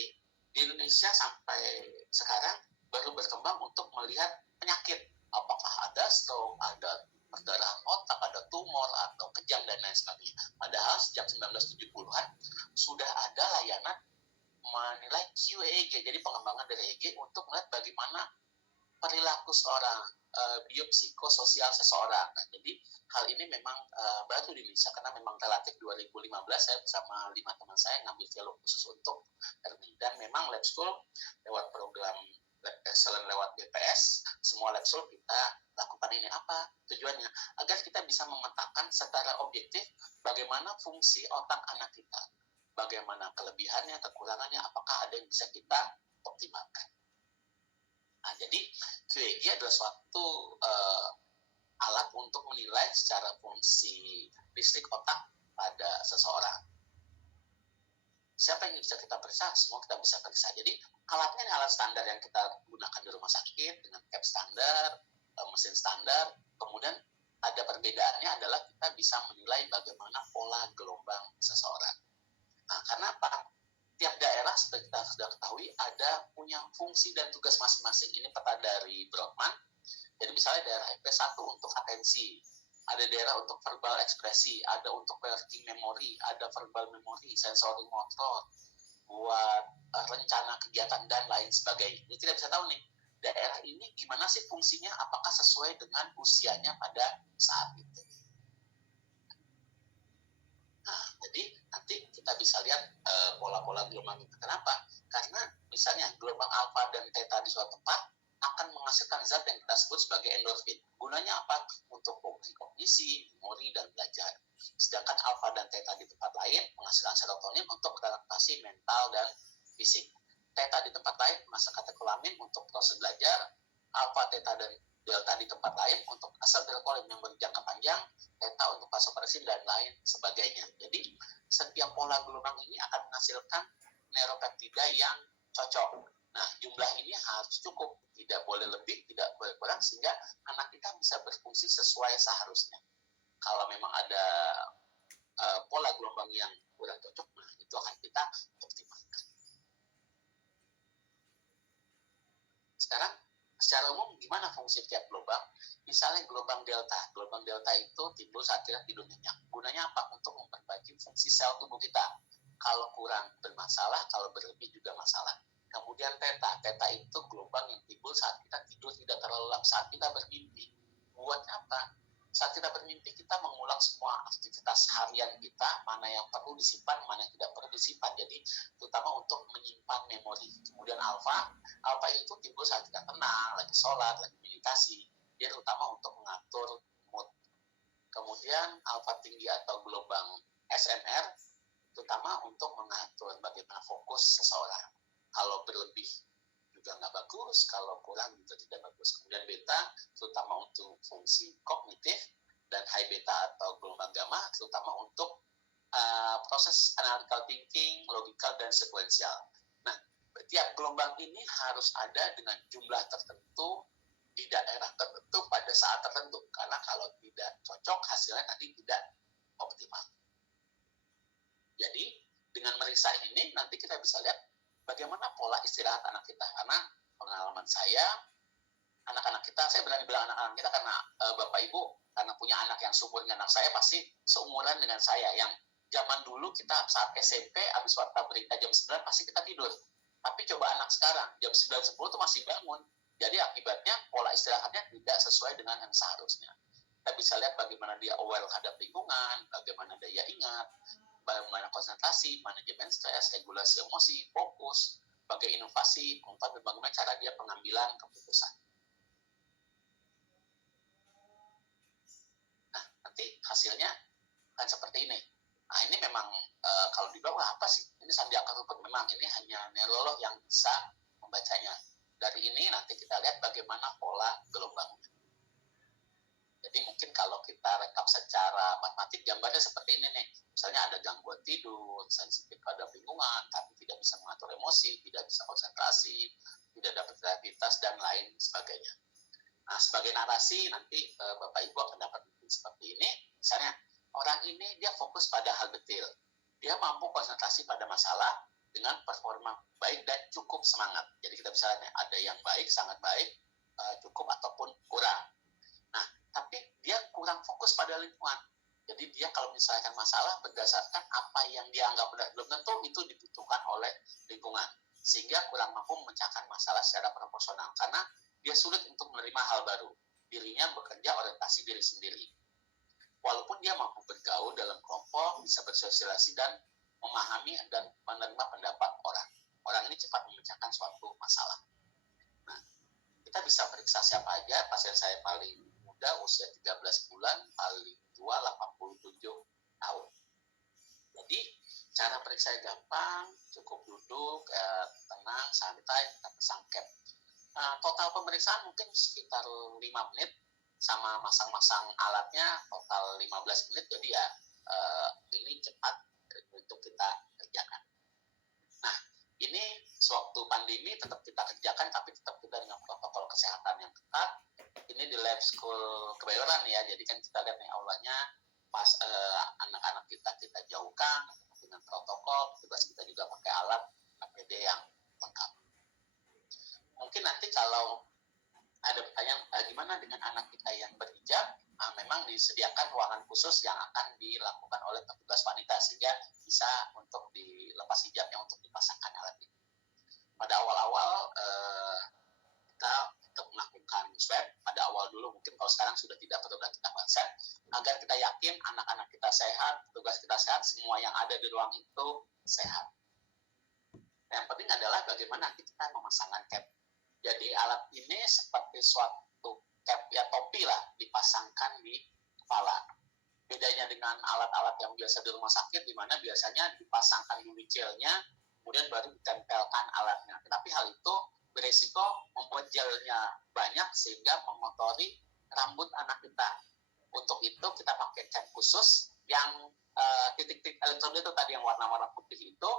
di Indonesia sampai sekarang baru berkembang untuk melihat penyakit. Apakah ada stroke, ada perdarahan otak, ada tumor, atau kejang, dan lain sebagainya. Padahal sejak 1970-an sudah ada layanan menilai QEEG, jadi pengembangan dari EEG untuk melihat bagaimana perilaku seorang, biopsikososial seseorang. Nah, jadi hal ini memang baru di Indonesia, karena memang relatif 2015 saya bersama 5 teman saya ngambil film khusus untuk ini. Dan memang Lab School lewat program lab excellence lewat BPS, semua lab school kita lakukan ini. Apa tujuannya? Agar kita bisa memetakan secara objektif bagaimana fungsi otak anak kita, bagaimana kelebihannya, kekurangannya, apakah ada yang bisa kita optimalkan. Nah, jadi QEEG adalah suatu alat untuk menilai secara fungsi listrik otak pada seseorang. Siapa yang bisa kita periksa? Semua kita bisa periksa. Jadi alatnya ini alat standar yang kita gunakan di rumah sakit dengan cap standar, mesin standar. Kemudian ada perbedaannya adalah kita bisa menilai bagaimana pola gelombang seseorang. Nah, karena apa? Tiap daerah seperti kita sudah ketahui ada punya fungsi dan tugas masing-masing. Ini peta dari Brodmann. Jadi misalnya daerah FP1 untuk atensi, ada daerah untuk verbal ekspresi, ada untuk working memory, ada verbal memory, sensori motor, buat rencana kegiatan dan lain sebagainya. Jadi kita bisa tahu nih, daerah ini gimana sih fungsinya, apakah sesuai dengan usianya pada saat itu. Nah, jadi nanti kita bisa lihat pola-pola gelombang itu. Kenapa? Karena misalnya gelombang alfa dan theta di suatu tempat akan menghasilkan zat yang kita sebut sebagai endorfin. Gunanya apa? Untuk fungsi kognisi, memori, dan belajar. Sedangkan alfa dan theta di tempat lain menghasilkan serotonin untuk adaptasi mental dan fisik. Theta di tempat lain menghasilkan katekolamin untuk proses belajar. Alfa, theta, dan delta di tempat lain untuk asetilkolin yang berjangka panjang, theta untuk vasopressin, dan lain sebagainya. Jadi setiap pola gelombang ini akan menghasilkan neuropeptida yang cocok. Nah, jumlah ini harus cukup, tidak boleh lebih, tidak boleh kurang, sehingga anak kita bisa berfungsi sesuai seharusnya. Kalau memang ada pola gelombang yang kurang cocok, nah itu akan kita optimalkan. Sekarang, secara umum gimana fungsi tiap gelombang? Misalnya gelombang delta. Gelombang delta itu timbul saat kita tidur nyenyak. Gunanya apa? Untuk memperbaiki fungsi sel tubuh kita. Kalau kurang bermasalah, kalau berlebih juga masalah. Kemudian theta itu gelombang yang timbul saat kita tidur tidak terlalu lelap, saat kita bermimpi. Buatnya apa? Saat kita bermimpi, kita mengulang semua aktivitas harian kita, mana yang perlu disimpan, mana yang tidak perlu disimpan. Jadi, terutama untuk menyimpan memori. Kemudian alfa itu timbul saat kita tenang, lagi sholat, lagi meditasi. Dia terutama untuk mengatur mood. Kemudian alfa tinggi atau gelombang SMR, terutama untuk mengatur bagaimana fokus seseorang. Kalau berlebih juga nggak bagus, kalau kurang juga tidak bagus. Kemudian beta, terutama untuk fungsi kognitif, dan high beta atau gelombang gamma, terutama untuk proses analytical thinking, logical, dan sequential. Nah, tiap gelombang ini harus ada dengan jumlah tertentu, di daerah tertentu, pada saat tertentu. Karena kalau tidak cocok, hasilnya tadi tidak optimal. Jadi, dengan meriksa ini, nanti kita bisa lihat bagaimana pola istirahat anak kita. Karena pengalaman saya, anak-anak kita, saya berani bilang anak-anak kita karena Bapak Ibu, karena punya anak yang seumuran anak saya, pasti seumuran dengan saya. Yang zaman dulu kita saat SMP, habis warta berita jam 9, pasti kita tidur. Tapi coba anak sekarang, jam 9.10 itu masih bangun. Jadi akibatnya pola istirahatnya tidak sesuai dengan yang seharusnya. Kita bisa lihat bagaimana dia aware terhadap lingkungan, bagaimana daya ingat, bagaimana konsentrasi, manajemen stres, regulasi emosi, fokus, sebagai inovasi, dan bagaimana cara dia pengambilan keputusan. Nah, nanti hasilnya kan seperti ini. Nah, ini memang kalau di bawah apa sih? Ini Sandiaga Ruperт, memang ini hanya neurolog yang bisa membacanya. Dari ini nanti kita lihat bagaimana pola gelombangnya. Jadi mungkin kalau kita rekap secara matematik, gambarnya seperti ini nih. Misalnya ada gangguan tidur, sensitif pada lingkungan, tapi tidak bisa mengatur emosi, tidak bisa konsentrasi, tidak dapat kreativitas, dan lain sebagainya. Nah, sebagai narasi, nanti Bapak Ibu akan dapat seperti ini. Misalnya, orang ini dia fokus pada hal detail. Dia mampu konsentrasi pada masalah dengan performa baik dan cukup semangat. Jadi kita bisa lihat, ada yang baik, sangat baik, cukup ataupun kurang. Nah, tapi dia kurang fokus pada lingkungan. Jadi dia kalau menyelesaikan masalah berdasarkan apa yang dia anggap benar, belum tentu itu dibutuhkan oleh lingkungan. Sehingga kurang mampu memecahkan masalah secara proporsional. Karena dia sulit untuk menerima hal baru. Dirinya bekerja orientasi diri sendiri. Walaupun dia mampu bergaul dalam kelompok, bisa bersosialisasi dan memahami dan menerima pendapat orang. Orang ini cepat memecahkan suatu masalah. Nah, kita bisa periksa siapa aja. Pasien saya paling muda usia 13 bulan, paling tua 87 tahun. Jadi cara periksa gampang, cukup duduk, tenang, santai, kita pasang cap. Total pemeriksaan mungkin sekitar 5 menit, sama masang-masang alatnya total 15 menit, jadi ya ini cepat untuk kita kerjakan. Nah, ini sewaktu pandemi tetap kita kerjakan, tapi tetap kita dengan protokol kesehatan yang ketat. Ini di Lab School Kebayoran ya, jadi kan kita lihat nih aulanya, pas anak-anak kita jauhkan dengan protokol, tugas kita juga pakai alat APD yang lengkap. Mungkin nanti kalau ada pertanyaan gimana dengan anak kita yang berhijab, memang disediakan ruangan khusus yang akan dilakukan oleh petugas wanita sehingga bisa untuk dilepas hijabnya untuk dipasangkan alat ini. Pada awal-awal kita untuk melakukan swab pada awal dulu, mungkin kalau sekarang sudah tidak perlu lagi kita swab, agar kita yakin anak-anak kita sehat, petugas kita sehat, semua yang ada di ruang itu sehat. Yang penting adalah bagaimana kita memasangkan cap. Jadi alat ini seperti suatu cap ya, topi lah, dipasangkan di kepala. Bedanya dengan alat-alat yang biasa di rumah sakit, di mana biasanya dipasangkan dulu gelnya, kemudian baru ditempelkan alatnya. Tetapi hal itu beresiko membuat gelnya banyak sehingga mengotori rambut anak kita. Untuk itu kita pakai cap khusus yang titik-titik elektron itu tadi yang warna-warna putih itu,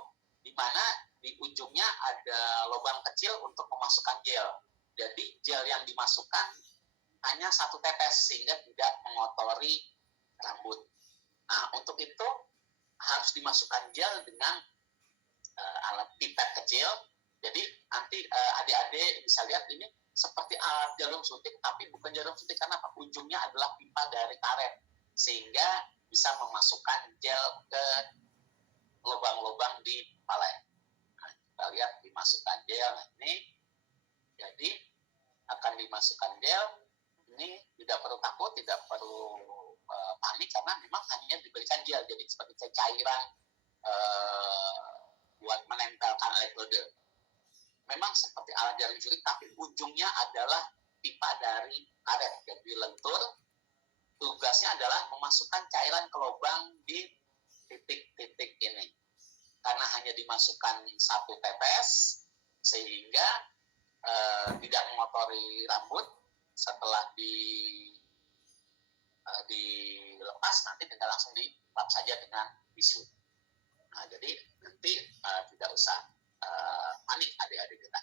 di mana di ujungnya ada lubang kecil untuk memasukkan gel. Jadi gel yang dimasukkan hanya 1 tetes sehingga tidak mengotori rambut. Nah, untuk itu harus dimasukkan gel dengan alat pipet kecil. Jadi nanti adik-adik bisa lihat ini seperti alat jarum suntik, tapi bukan jarum suntik karena apa? Ujungnya adalah pipa dari karet sehingga bisa memasukkan gel ke lubang-lubang di kepala. Nah, kita lihat dimasukkan gel. Nah, ini jadi akan dimasukkan gel. Ini tidak perlu takut, tidak perlu panik karena memang hanya diberikan gel. Jadi seperti cairan buat menempelkan elektrode. Memang seperti alat jarum suntik, tapi ujungnya adalah pipa dari karet. Jadi lentur, tugasnya adalah memasukkan cairan ke lubang di titik-titik ini. Karena hanya dimasukkan 1 tetes, sehingga tidak mengotori rambut. Setelah dilepas, nanti tinggal langsung dilap saja dengan tisu. Nah, jadi nanti tidak usah panik adik-adik kita.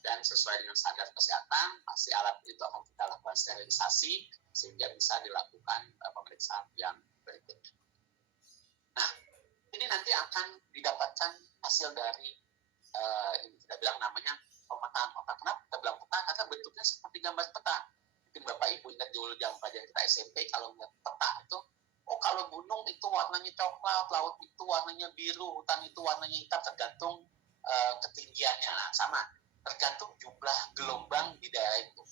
Dan sesuai dengan standar kesehatan, pasti alat itu akan kita lakukan sterilisasi sehingga bisa dilakukan pemeriksaan yang berikutnya. Nah, ini nanti akan didapatkan hasil dari ini kita bilang namanya pemetaan otak. Kenapa kita bilang peta? Karena bentuknya seperti gambar peta. Mungkin Bapak Ibu ingat dulu zaman pelajaran kita SMP, kalau melihat peta itu, oh kalau gunung itu warnanya coklat, laut itu warnanya biru, hutan itu warnanya hitam, tergantung ketinggiannya. Nah, sama, tergantung jumlah gelombang di daerah itu.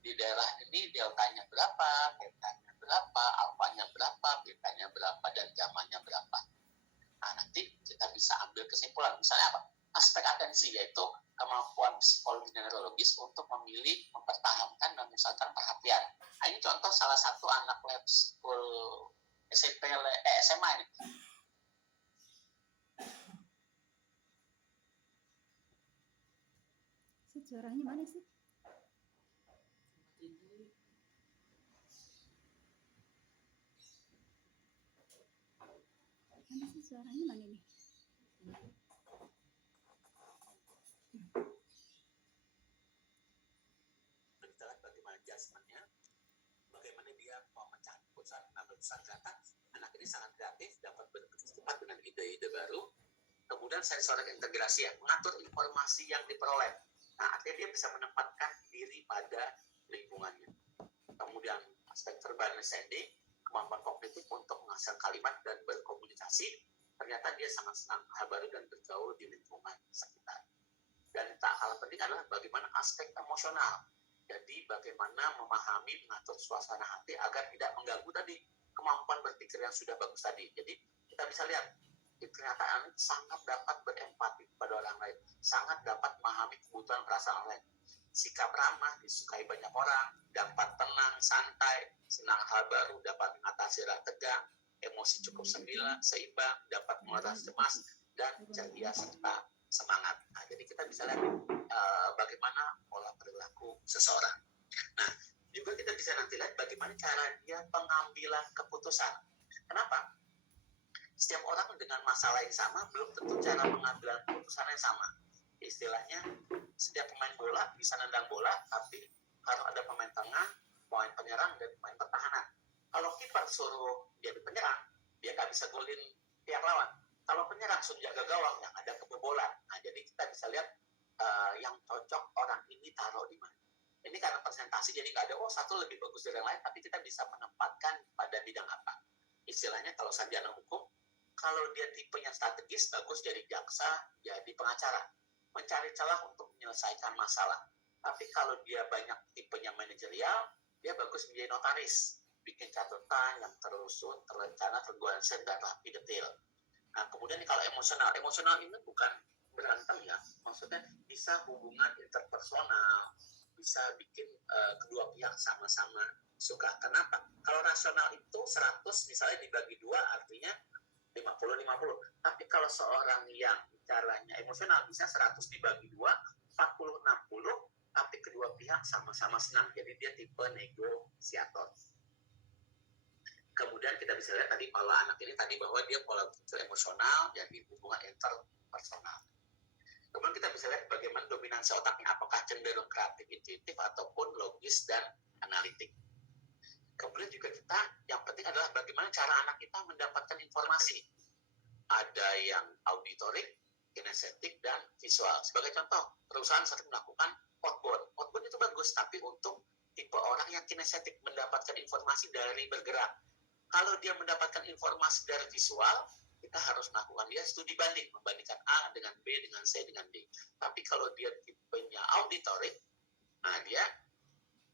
Di daerah ini deltanya berapa, deltanya berapa, alfanya berapa, betanya berapa, dan gamanya berapa. Nah, nanti kita bisa ambil kesimpulan. Misalnya apa? Aspek atensi, yaitu kemampuan psikologi dan neurologis untuk memilih, mempertahankan, dan memusatkan perhatian. Nah, ini contoh salah satu anak lab school SMA ini. Suaranya mana sih? Mana sih suaranya mana nih? Kita lihat bagaimana adjustment-nya, bagaimana dia memecah putusan kata. Anak ini sangat kreatif, dapat berpikir cepat dengan ide-ide baru. Kemudian sensorik integrasi ya, mengatur informasi yang diperoleh. Nah, artinya dia bisa menempatkan diri pada lingkungannya. Kemudian aspek verbal listening, kemampuan kognitif untuk menghasilkan kalimat dan berkomunikasi. Ternyata dia sangat senang hal baru dan bergaul di lingkungan sekitar. Dan tak kalah penting adalah bagaimana aspek emosional. Jadi bagaimana memahami, mengatur suasana hati agar tidak mengganggu tadi kemampuan berpikir yang sudah bagus tadi. Jadi kita bisa lihat kenyataan sangat dapat berempati pada orang lain, sangat dapat memahami kebutuhan perasaan orang lain. sikap ramah, disukai banyak orang, dapat tenang, santai, senang hal baru, dapat mengatasi rasa tegang, emosi cukup seimbang, dapat mengatasi cemas, dan ceria serta semangat. Nah, jadi kita bisa lihat bagaimana pola perilaku seseorang. Nah, juga kita bisa nanti lihat bagaimana cara dia pengambilan keputusan. Kenapa? Setiap orang dengan masalah yang sama, belum tentu cara pengambilan keputusan yang sama. Istilahnya, setiap pemain bola bisa nendang bola, tapi harus ada pemain tengah, pemain penyerang, dan pemain pertahanan. Kalau kiper suruh dia di penyerang, dia nggak bisa golin pihak lawan. Kalau penyerang suruh jaga gawang, yang ada kebobolan. Nah, jadi kita bisa lihat yang cocok orang ini taruh di mana. Ini karena presentasi, jadi nggak ada, satu lebih bagus dari yang lain, tapi kita bisa menempatkan pada bidang apa. Istilahnya kalau sarjana hukum, kalau dia tipenya strategis, bagus jadi jaksa, jadi pengacara. Mencari celah untuk menyelesaikan masalah. Tapi kalau dia banyak tipenya manajerial, dia bagus menjadi notaris. Bikin catatan yang terusun, terencana, terorganisir, dan rapi detail. Nah, kemudian kalau emosional ini bukan berantem ya. Maksudnya bisa hubungan interpersonal, bisa bikin kedua pihak sama-sama suka. Kenapa? Kalau rasional itu 100 misalnya dibagi 2 artinya 50-50. Tapi kalau seorang yang caranya emosional bisa 100 dibagi 2, 40-60, tapi kedua pihak sama-sama senang. Jadi dia tipe negosiator. Kemudian kita bisa lihat tadi pola anak ini tadi bahwa dia pola berpikir emosional, jadi hubungan interpersonal. Kemudian kita bisa lihat bagaimana dominansi otaknya, apakah cenderung kreatif, intuitif, ataupun logis dan analitik. Kemudian juga kita, yang penting adalah bagaimana cara anak kita mendapatkan informasi. Ada yang auditorik, kinestetik, dan visual. Sebagai contoh, perusahaan sering melakukan outbound. Outbound itu bagus, tapi untuk tipe orang yang kinestetik, mendapatkan informasi dari bergerak. Kalau dia mendapatkan informasi dari visual, kita harus melakukan dia studi banding, membandingkan A dengan B, dengan C, dengan D. Tapi kalau dia tipenya auditorik, nah dia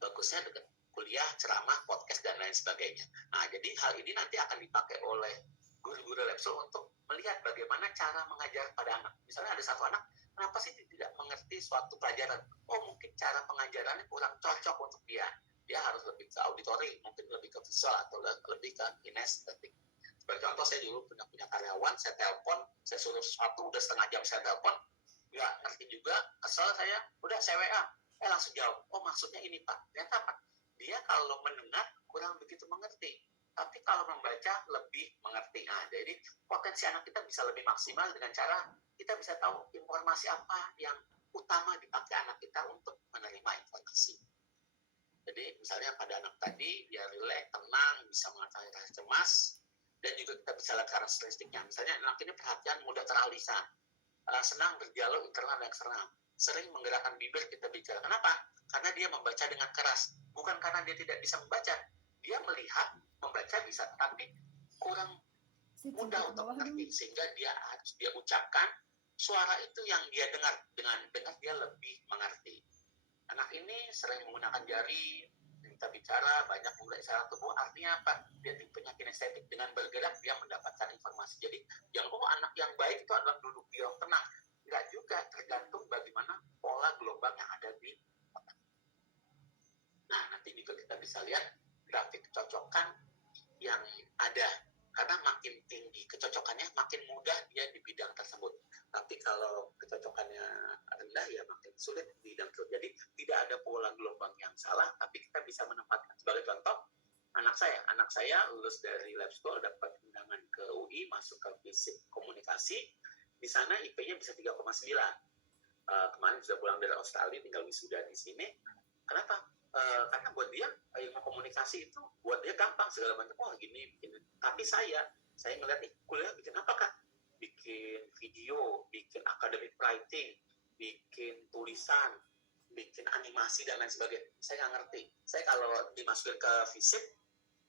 bagusnya dengan kuliah, ceramah, podcast, dan lain sebagainya. Nah, jadi hal ini nanti akan dipakai oleh guru-guru lab school untuk melihat bagaimana cara mengajar pada anak. Misalnya ada satu anak, kenapa sih tidak mengerti suatu pelajaran? Mungkin cara pengajarannya kurang cocok untuk dia. Dia harus lebih ke auditory, mungkin lebih ke visual, atau lebih ke kinestetik. Sebagai contoh, saya dulu punya karyawan, saya telepon, saya suruh sesuatu, udah setengah jam saya telepon, nggak ngerti juga, kesel saya, udah saya WA, langsung jawab, maksudnya ini Pak. Ternyata apa? Dia kalau mendengar kurang begitu mengerti, tapi kalau membaca lebih mengerti. Nah, jadi potensi anak kita bisa lebih maksimal dengan cara kita bisa tahu informasi apa yang utama dipakai anak kita untuk menerima informasi. Jadi misalnya pada anak tadi dia rileks, tenang, bisa mengatasi rasa cemas, dan juga kita bisa lihat karakteristiknya. Misalnya anak ini perhatian, mudah teralihkan, senang berdialog internal dan eksternal, sering menggerakkan bibir kita bicara. Kenapa? Karena dia membaca dengan keras. Bukan karena dia tidak bisa membaca. Dia melihat, membaca bisa, tapi kurang mudah untuk mengerti. Sehingga dia harus dia ucapkan, suara itu yang dia dengar. Dengan dengar dia lebih mengerti. Anak ini sering menggunakan jari, kita bicara, banyak menggunakan isyarat tubuh. Artinya apa? Dia tipenya kinestetik. Dengan bergerak, dia mendapatkan informasi. Jadi, anak yang baik itu adalah duduk diam tenang. Enggak juga, tergantung bagaimana pola gelombang yang ada di otak. Nah, nanti juga kita bisa lihat grafik kecocokan yang ada. Karena makin tinggi kecocokannya, makin mudah dia di bidang tersebut. Tapi kalau kecocokannya rendah, ya makin sulit di bidang tersebut. Jadi, tidak ada pola gelombang yang salah, tapi kita bisa menempatkan. Sebagai contoh, anak saya lulus dari lab school, dapat undangan ke UI, masuk ke fisik komunikasi. Di sana IP-nya bisa 3,9. Kemarin sudah pulang dari Australia, tinggal wisuda di sini. Kenapa? Karena buat dia ilmu komunikasi itu buat dia gampang, segala macam. Gini. Tapi saya ngeliat kuliah bikin apa Kak? Bikin video, bikin academic writing, bikin tulisan, bikin animasi dan lain sebagainya. Saya nggak ngerti. Saya kalau dimasukin ke fisik,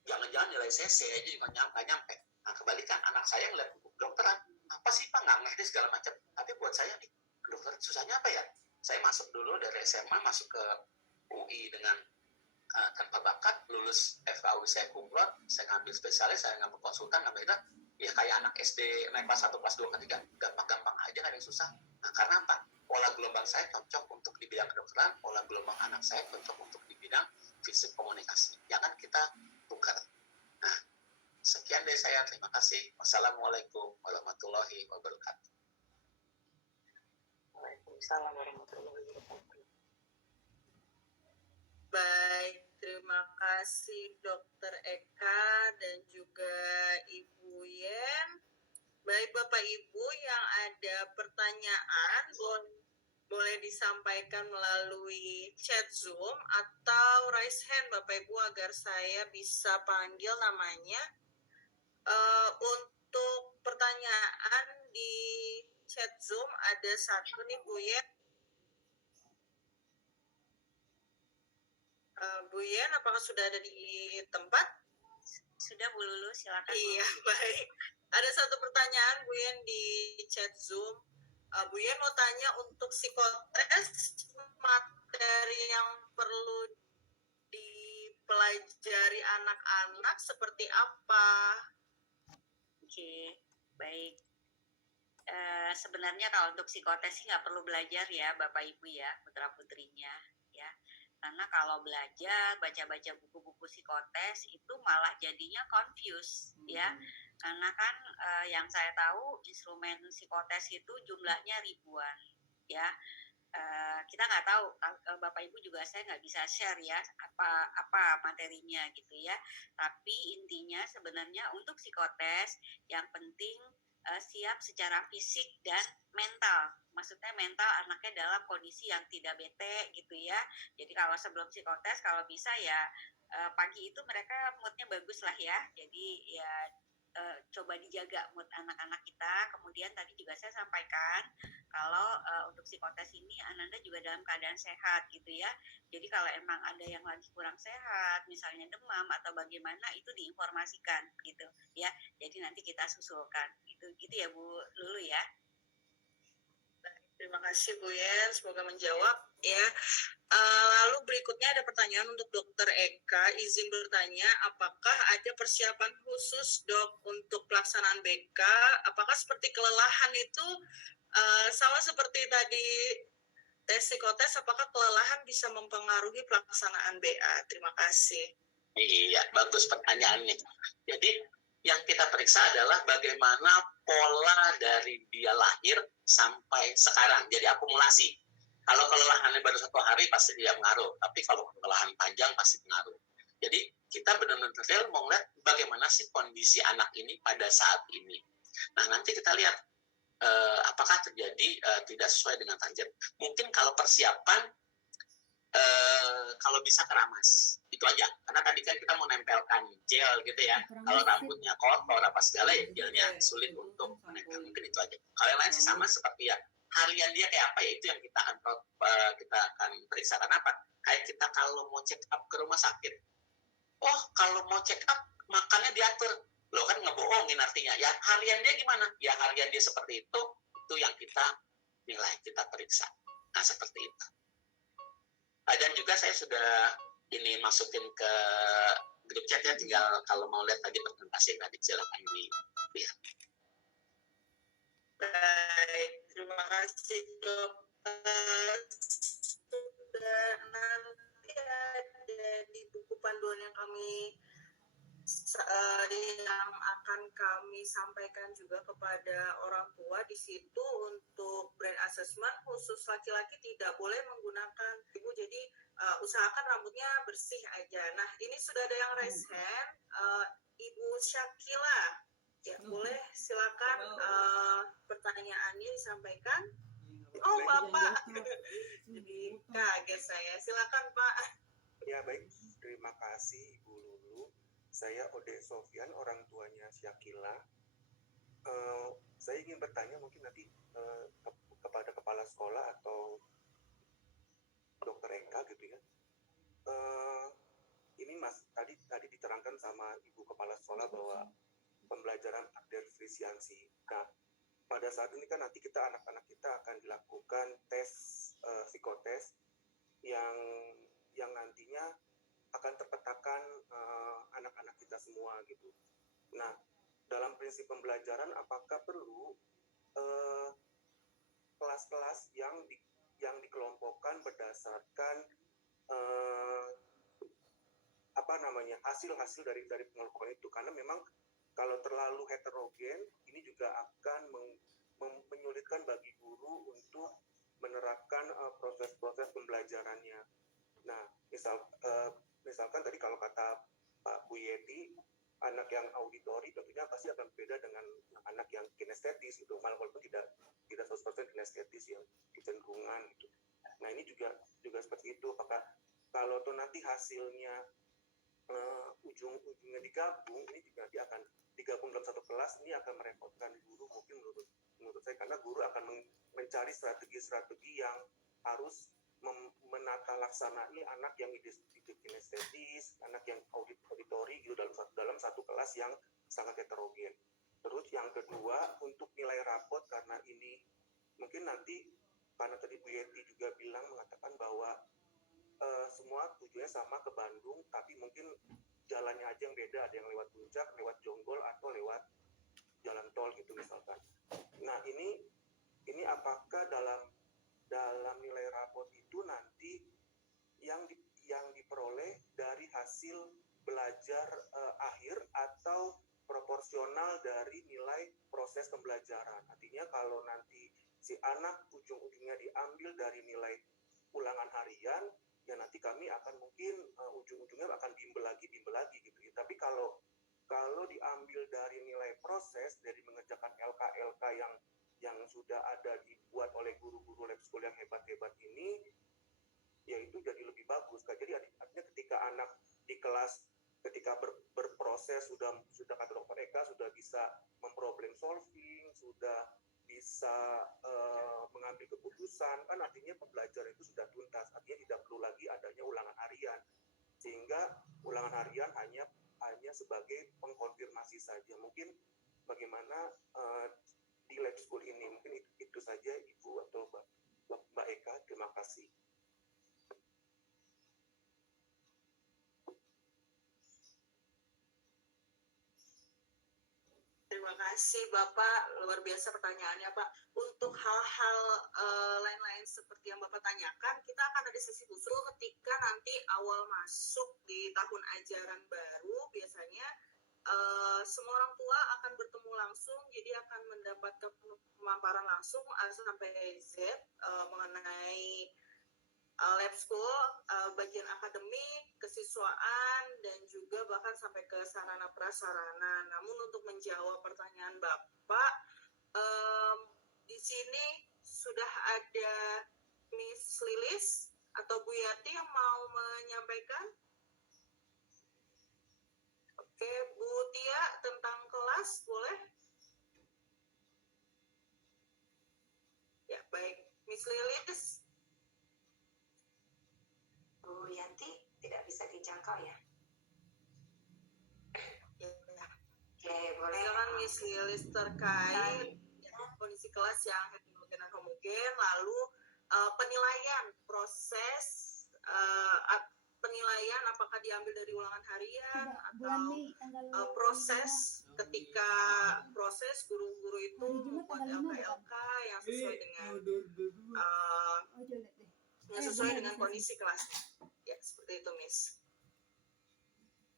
jangan-jangan nilai saya C aja juga nggak nyampe. Nah, kebalikan, anak saya ngeliat dokteran, apa sih Pak, nggak ngerti segala macam. Tapi buat saya nih, dokter susahnya apa ya? Saya masuk dulu dari SMA, masuk ke UI dengan tanpa bakat, lulus FKUI saya kumlot, saya ngambil spesialis, saya ngambil konsultan, ngambil itu, ya kayak anak SD naik kelas 1, kelas 2, kelas 3, gampang-gampang aja, nggak ada yang susah. Nah, karena apa? pola gelombang saya cocok untuk di bidang kedokteran, pola gelombang anak saya cocok untuk di bidang fisik komunikasi. Jangan kita tukar. Nah, sekian dari saya. Terima kasih. Wassalamualaikum warahmatullahi wabarakatuh. Waalaikumsalam warahmatullahi wabarakatuh. Baik, terima kasih Dokter Eka dan juga Ibu Yen. Baik Bapak Ibu yang ada pertanyaan boleh disampaikan melalui chat Zoom atau raise hand Bapak Ibu agar saya bisa panggil namanya. Untuk pertanyaan di chat Zoom ada satu nih Bu Yen. Bu Yen, apakah sudah ada di tempat? Sudah Bu Lulu, silakan. Iya, baik. Ada satu pertanyaan Bu Yen di chat Zoom. Bu Yen mau tanya untuk psikotes materi yang perlu dipelajari anak-anak seperti apa? Oke, baik. Sebenarnya kalau untuk psikotes sih nggak perlu belajar ya Bapak Ibu ya, putra-putrinya ya. Karena kalau belajar, baca-baca buku-buku psikotes itu malah jadinya confused ya. Karena kan yang saya tahu instrumen psikotes itu jumlahnya ribuan ya. Kita nggak tahu, Bapak Ibu juga saya nggak bisa share ya apa materinya gitu ya. Tapi intinya sebenarnya untuk psikotes yang penting siap secara fisik dan mental. Maksudnya mental anaknya dalam kondisi yang tidak bete gitu ya. Jadi kalau sebelum psikotes kalau bisa ya pagi itu mereka moodnya bagus lah ya. Jadi ya coba dijaga mood anak-anak kita. Kemudian tadi juga saya sampaikan kalau untuk psikotes ini Ananda juga dalam keadaan sehat gitu ya. Jadi kalau emang ada yang lagi kurang sehat, misalnya demam atau bagaimana, itu diinformasikan gitu ya. Jadi nanti kita susulkan gitu ya Bu Lulu ya. Terima kasih Bu Yen, semoga menjawab ya. Lalu berikutnya ada pertanyaan untuk Dokter Eka. Izin bertanya, apakah ada persiapan khusus Dok untuk pelaksanaan BK? Apakah seperti kelelahan itu sama seperti tadi tes psikotes, apakah kelelahan bisa mempengaruhi pelaksanaan BA? Terima kasih. Iya, bagus pertanyaannya. Jadi yang kita periksa adalah bagaimana pola dari dia lahir sampai sekarang. Jadi akumulasi. Kalau kelelahannya baru 1 hari pasti tidak mengaruh, tapi kalau kelelahan panjang pasti mengaruh. Jadi kita benar-benar mau lihat bagaimana sih kondisi anak ini pada saat ini. Nah nanti kita lihat apakah terjadi tidak sesuai dengan target. Mungkin kalau persiapan kalau bisa keramas itu aja, karena tadi kan kita mau nempelkan gel gitu ya. Kalau rambutnya kotor apa segala ya gelnya sulit untuk menempel, mungkin itu aja. Kalau yang lain sih sama seperti ya harian dia kayak apa ya, itu yang kita akan periksa. Kenapa? Kayak kita kalau mau check up ke rumah sakit, oh kalau mau check up makannya diatur, lo kan ngebohongin artinya. Ya harian dia gimana? Ya harian dia seperti itu yang kita nilai, kita periksa. Nah seperti itu. Dan juga saya sudah ini masukin ke grup chat ya, tinggal kalau mau lihat tadi presentasi yang tadi silakan dilihat. Baik, terima kasih Dokter. Sudah nanti ada di buku panduan yang akan kami sampaikan juga kepada orang tua. Di situ untuk brain assessment khusus laki-laki tidak boleh menggunakan ibu, jadi usahakan rambutnya bersih aja. Nah ini sudah ada yang raise hand, Ibu Syakila ya, boleh silakan pertanyaannya disampaikan. Oh Bapak, jadi kaget saya, silakan Pak. Ya baik, terima kasih Ibu Lulu. Saya Ode Sofyan, orang tuanya Syakila. Saya ingin bertanya mungkin nanti kepada kepala sekolah atau Dokter Eka gitu ya. Ini Mas tadi diterangkan sama Ibu Kepala Sekolah bahwa pembelajaran takdir frisiansi. Nah, pada saat ini kan nanti anak-anak kita akan dilakukan tes psikotes yang nantinya akan terpetakan anak-anak kita semua gitu. Nah, dalam prinsip pembelajaran apakah perlu kelas-kelas yang dikelompokkan berdasarkan hasil-hasil dari pengelompokan itu, karena memang kalau terlalu heterogen ini juga akan menyulitkan bagi guru untuk menerapkan proses-proses pembelajarannya. Nah, misalkan tadi kalau kata Pak Bu Yeti, anak yang auditori tentunya pasti akan berbeda dengan anak yang kinestetis gitu, walaupun tidak 100% kinestetis yang kecenderungan gitu. Nah, ini juga seperti itu. Apakah kalau tuh nanti hasilnya ujung-ujungnya digabung, ini juga nanti akan digabung dalam satu kelas, ini akan merepotkan guru mungkin menurut saya, karena guru akan mencari strategi-strategi yang harus menata laksanai anak yang kinestetis, anak yang auditori gitu dalam satu kelas yang sangat heterogen. Terus yang kedua, untuk nilai rapot, karena ini mungkin nanti karena tadi Bu Yeti juga mengatakan bahwa semua tujuannya sama ke Bandung, tapi mungkin jalannya aja yang beda, ada yang lewat Puncak, lewat Jonggol, atau lewat jalan tol gitu misalkan. Nah, ini apakah dalam nilai rapot itu nanti yang diperoleh dari hasil belajar akhir atau proporsional dari nilai proses pembelajaran? Artinya kalau nanti si anak ujung-ujungnya diambil dari nilai ulangan harian, ya nanti kami akan mungkin ujung-ujungnya akan bimbel lagi gitu ya. Tapi kalau diambil dari nilai proses, dari mengerjakan LK yang sudah ada dibuat oleh guru-guru lab school yang hebat-hebat ini, ya itu jadi lebih bagus. Jadi artinya ketika anak di kelas ketika berproses sudah kata Dr. Eka sudah bisa memproblem solving, sudah bisa mengambil keputusan, kan artinya pembelajaran itu sudah tuntas, artinya tidak perlu lagi adanya ulangan harian, sehingga ulangan harian hanya sebagai pengkonfirmasi saja. Mungkin bagaimana di lab school ini, mungkin itu saja Ibu atau Mbak Eka. Terima kasih. Terima kasih Bapak, luar biasa pertanyaannya Pak. Untuk hal-hal lain-lain seperti yang Bapak tanyakan, kita akan ada sesi khusus ketika nanti awal masuk di tahun ajaran baru. Biasanya semua orang tua akan bertemu langsung, jadi akan mendapatkan pemaparan langsung A sampai Z mengenai lab school, bagian akademik, kesiswaan, dan juga bahkan sampai ke sarana prasarana. Namun untuk menjawab pertanyaan Bapak, di sini sudah ada Miss Lilis atau Bu Yati yang mau menyampaikan. Oke, Bu Tia tentang kelas, boleh? Ya, baik. Miss Lilis. Bu Yanti tidak bisa dijangkau ya? Oke, boleh. Silakan Miss Lilis terkait kondisi kelas yang heterogen dan homogen, lalu penilaian proses penilaian apakah diambil dari ulangan harian atau proses ketika proses guru-guru itu membuat LK yang sesuai dengan kondisi kelasnya. Ya, seperti itu, Miss.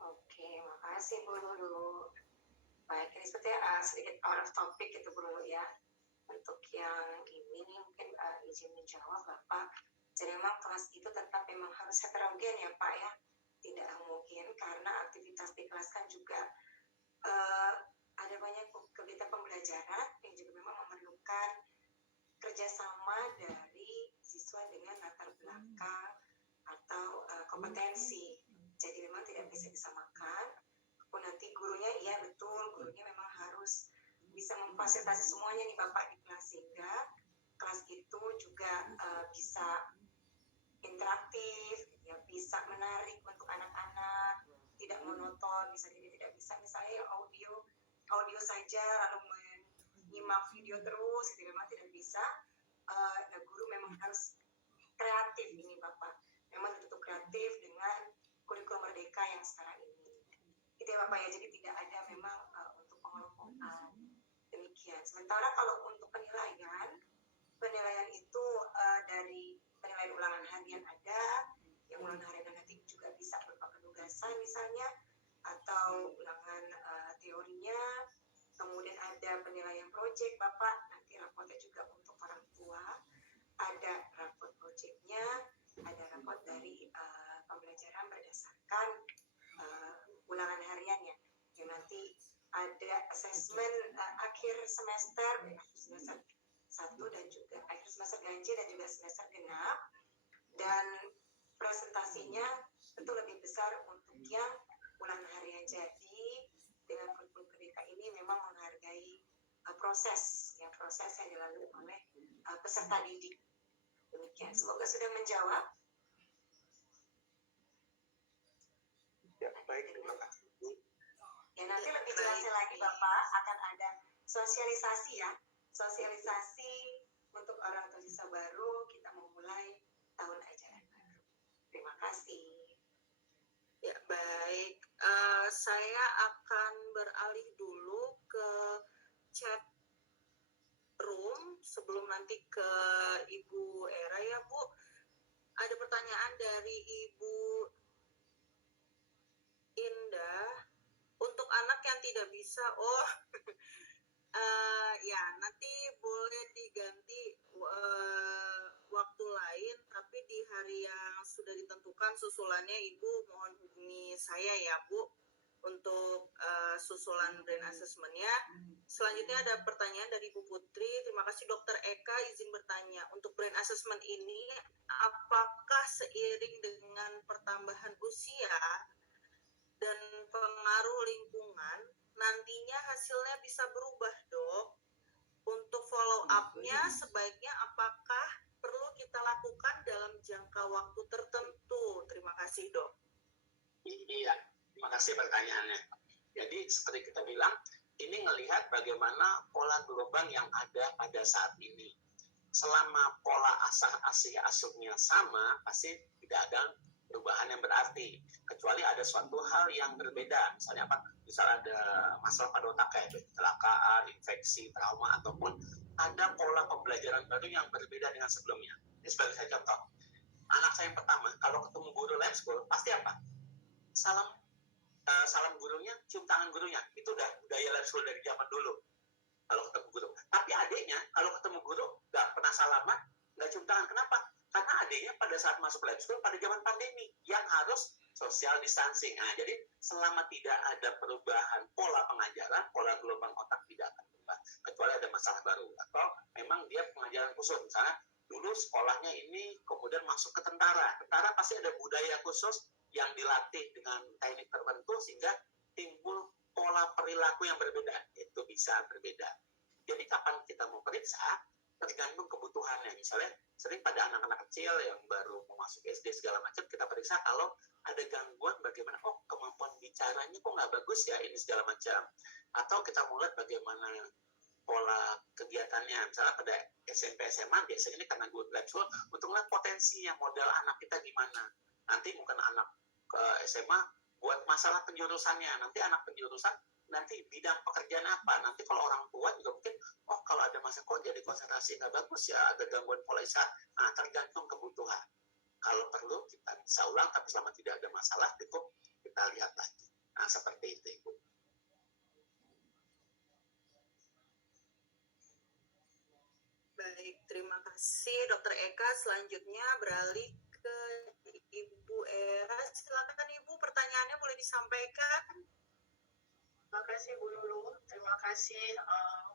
Oke, makasih Bu Lulu. Baik, ini sepertinya sedikit out of topic gitu Bu Lulu ya. Untuk yang ini nih mungkin izin menjawab Bapak. Jadi memang kelas itu tetap memang harus heterogen ya Pak ya. Tidak mungkin karena aktivitas di kelas kan juga ada banyak kegiatan pembelajaran yang juga memang memerlukan kerjasama dari siswa dengan latar belakang atau kompetensi. Jadi memang tidak bisa disamakan. Walaupun nanti gurunya, iya betul, gurunya memang harus bisa memfasilitasi semuanya nih Bapak di kelas, sehingga kelas itu juga bisa interaktif, ya, bisa menarik untuk anak-anak, tidak monoton, bisa jadi tidak bisa misalnya audio saja lalu menyimak video terus, itu memang tidak bisa. Guru memang harus kreatif ini Bapak, memang ditutup kreatif dengan kurikulum merdeka yang sekarang ini. Itu ya Bapak ya, jadi tidak ada memang untuk pengelompokan demikian. Sementara kalau untuk penilaian harian ada, yang ulangan harian nanti juga bisa berupa penugasan misalnya, atau ulangan teorinya, kemudian ada penilaian proyek Bapak, nanti rapotnya juga untuk orang tua, ada rapot proyeknya, ada rapot dari pembelajaran berdasarkan ulangan hariannya, yang nanti ada asesmen akhir semester 1 dan juga akhir semester ganjil dan juga semester genap, dan presentasinya tentu lebih besar untuk yang ulangan harian. Jadi dengan kurikulum Merdeka ini memang menghargai proses yang dilalui oleh peserta didik. Demikian, semoga sudah menjawab. Ya, baik, terima kasih. Ya, nanti lebih jelasnya lagi Bapak akan ada sosialisasi ya, sosialisasi untuk orang tua siswa baru, kita memulai tahun ajaran baru. Terima kasih. Ya, baik. Saya akan beralih dulu ke chat room sebelum nanti ke Ibu Era ya, Bu. Ada pertanyaan dari Ibu Indah. Untuk anak yang tidak bisa, ya nanti boleh diganti waktu lain, tapi di hari yang sudah ditentukan susulannya Ibu mohon hubungi saya ya Bu untuk susulan brain assessment-nya. Selanjutnya ada pertanyaan dari Ibu Putri. Terima kasih Dokter Eka, izin bertanya, untuk brain assessment ini apakah seiring dengan pertambahan usia dan pengaruh lingkungan nantinya hasilnya bisa berubah, Dok? Untuk follow up-nya sebaiknya apakah perlu kita lakukan dalam jangka waktu tertentu? Terima kasih, Dok. Iya, terima kasih pertanyaannya. Jadi seperti kita bilang, ini melihat bagaimana pola gelombang yang ada pada saat ini. Selama pola asuhnya sama, pasti tidak ada perubahan yang berarti, kecuali ada suatu hal yang berbeda. Misalnya apa? Misalnya ada masalah pada otak kayak kecelakaan, infeksi, trauma, ataupun ada pola pembelajaran baru yang berbeda dengan sebelumnya. Ini sebagai saya contoh. Anak saya yang pertama, kalau ketemu guru lab school, pasti apa? Salam gurunya, cium tangan gurunya. Itu udah budaya lab school dari zaman dulu. Kalau ketemu guru. Tapi adiknya, kalau ketemu guru, nggak pernah salaman, nggak cium tangan. Kenapa? Karena adiknya pada saat masuk lab school pada zaman pandemi yang harus social distancing. Nah, jadi selama tidak ada perubahan pola pengajaran, pola gelombang otak tidak akan berubah. Kecuali ada masalah baru. Atau memang dia pengajaran khusus. Misalnya dulu sekolahnya ini kemudian masuk ke tentara. Tentara pasti ada budaya khusus yang dilatih dengan teknik tertentu sehingga timbul pola perilaku yang berbeda. Itu bisa berbeda. Jadi kapan kita mau periksa? Tergantung kebutuhannya. Misalnya sering pada anak-anak kecil yang baru mau masuk SD segala macam, kita periksa kalau ada gangguan bagaimana, kemampuan bicaranya kok nggak bagus ya, ini segala macam. Atau kita mulai bagaimana pola kegiatannya. Misalnya pada SMP SMA biasanya ini karena gue lab school untuk melihat potensi yang modal anak kita gimana. Nanti mungkin anak ke SMA buat masalah penjurusannya. Nanti anak penjurusan nanti bidang pekerjaan apa. Nanti kalau orang tua juga mungkin, kalau ada masalah kok jadi konsentrasi nggak bagus ya, ada gangguan pola istirahat. Nah, tergantung kebutuhan. Kalau perlu kita bisa ulang, tapi selama tidak ada masalah cukup kita lihat lagi. Nah, seperti itu, Ibu. Baik, terima kasih Dokter Eka. Selanjutnya beralih ke Ibu Era. Silakan Ibu, pertanyaannya boleh disampaikan. Terima kasih Bu Lulu, terima kasih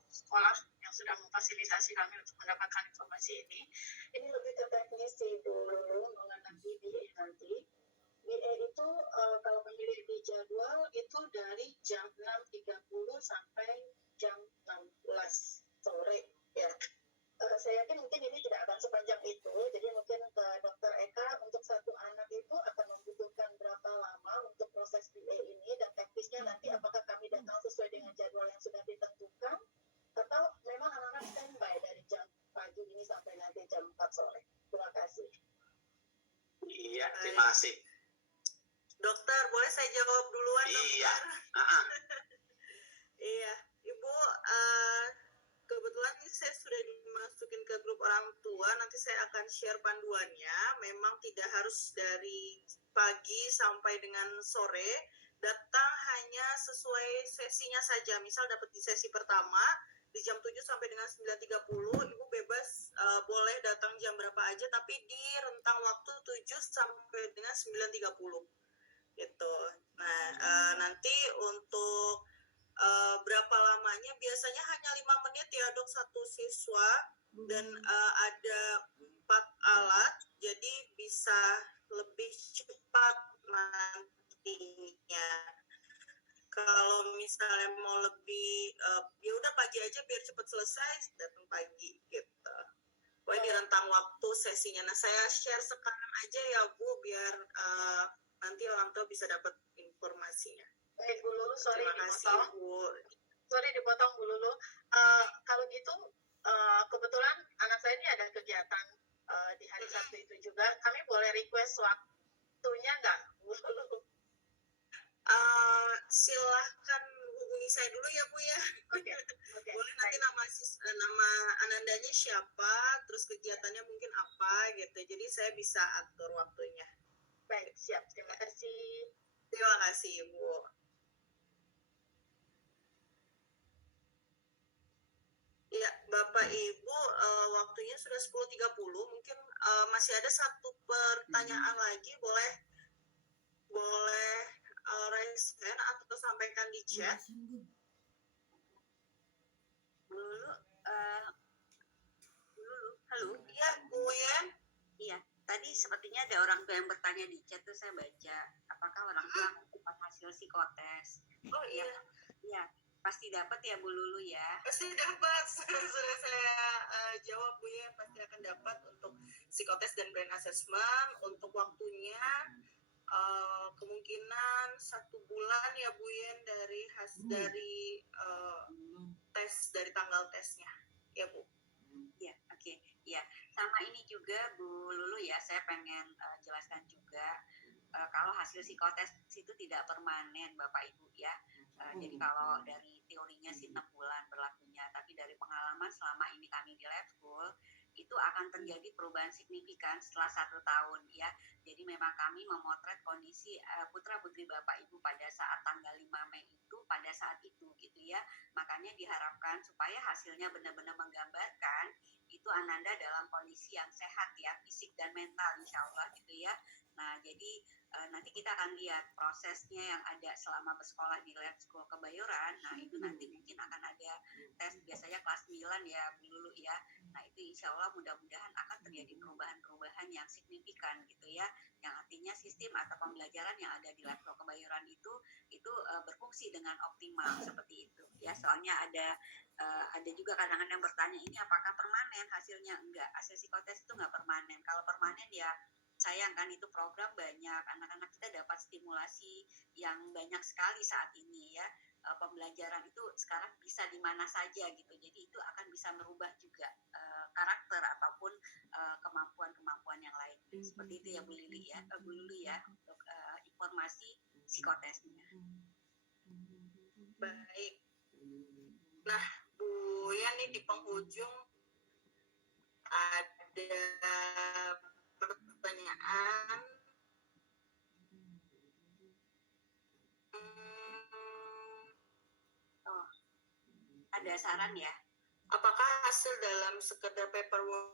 sekolah yang sudah memfasilitasi kami untuk mendapatkan informasi ini. Ini lebih ke teknis sih Bu Lulu mengenai BA nanti. BA itu kalau memilih di jadwal itu dari jam 6.30 sampai jam 16 sore ya. Saya yakin mungkin ini tidak akan sepanjang itu, jadi mungkin ke Dokter Eka untuk satu anak itu akan membutuhkan berapa lama untuk proses BA ini, dan teknisnya nanti apakah kami datang sesuai dengan jadwal yang sudah ditentukan atau memang anak-anak standby dari jam pagi ini sampai nanti jam 4 sore. Terima kasih. Iya, terima kasih. Dokter, boleh saya jawab duluan, Dokter? Iya. Iya, Ibu, kebetulan ini saya sudah dimasukin ke grup orang tua nanti saya akan share panduannya. Memang tidak harus dari pagi sampai dengan sore, datang hanya sesuai sesinya saja. Misal dapat di sesi pertama di jam 7 sampai dengan 9.30, Ibu bebas boleh datang jam berapa aja, tapi di rentang waktu 7 sampai dengan 9.30 gitu. Nah, nanti untuk berapa lamanya, biasanya hanya 5 menit ya dok satu siswa, dan ada 4 alat, jadi bisa lebih cepat nantinya. Kalau misalnya mau lebih, ya udah pagi aja biar cepat selesai, datang pagi gitu. Pokoknya di rentang waktu sesinya. Nah, saya share sekarang aja ya Bu, biar nanti orang tua bisa dapat informasinya. Baik Bu Lulu, sorry Terima kasih dipotong. Bu. Sorry dipotong Bu Lulu. Kalau gitu, kebetulan anak saya ini ada kegiatan di hari Sabtu itu juga. Kami boleh request waktunya nggak Bu Lulu? Silahkan hubungi saya dulu ya Bu ya. Oke. Boleh nanti nama Anandanya siapa, terus kegiatannya mungkin apa gitu. Jadi saya bisa atur waktunya. Baik, siap. Terima kasih. Terima kasih Ibu. Ya, Bapak Ibu, waktunya sudah 10.30. Mungkin masih ada satu pertanyaan lagi, boleh raise hand atau sampaikan di chat. Bu Lulu, halo. Iya, Bu Yen. Iya, tadi sepertinya ada orang tua yang bertanya di chat tuh, saya baca, apakah orang tua dapat hasil psikotes? Oh iya. Iya, pasti dapat ya Bu Lulu ya. Pasti dapat. Sudah saya jawab Bu Yen, pasti akan dapat untuk psikotes dan brain assessment. Untuk waktunya kemungkinan 1 bulan ya Bu Yen dari tes, dari tanggal tesnya ya Bu. Ya, oke. Ya, sama ini juga Bu Lulu ya, saya pengen jelaskan juga kalau hasil psikotes itu tidak permanen Bapak Ibu ya. Jadi kalau dari teorinya sih 6 bulan berlakunya, tapi dari pengalaman selama ini kami di lab school itu akan terjadi perubahan signifikan setelah 1 tahun ya. Jadi memang kami memotret kondisi putra-putri Bapak Ibu pada saat tanggal 5 Mei itu, pada saat itu gitu ya. Makanya diharapkan supaya hasilnya benar-benar menggambarkan itu Ananda dalam kondisi yang sehat ya, fisik dan mental insya Allah gitu ya. Nah, jadi nanti kita akan lihat prosesnya yang ada selama bersekolah di Lab School Kebayoran. Nah, itu nanti mungkin akan ada tes, biasanya kelas 9 ya Bu Lulu ya. Nah, itu insya Allah mudah-mudahan akan terjadi perubahan-perubahan yang signifikan gitu ya. Yang artinya sistem atau pembelajaran yang ada di Lab School Kebayoran itu berfungsi dengan optimal seperti itu. Ya, soalnya ada juga kadang-kadang bertanya, ini apakah permanen hasilnya? Enggak, hasil psikotes itu enggak permanen. Kalau permanen ya sayang kan, itu program banyak, anak-anak kita dapat stimulasi yang banyak sekali saat ini ya. Pembelajaran itu sekarang bisa di mana saja gitu, jadi itu akan bisa merubah juga karakter ataupun kemampuan-kemampuan yang lain. Seperti itu ya Bu Lili ya, Bu Lulu ya, untuk informasi psikotesnya. Baik. Nah, Bu Yan nih di penghujung ada pertanyaan. Ada saran ya? Apakah hasil dalam sekedar paperwork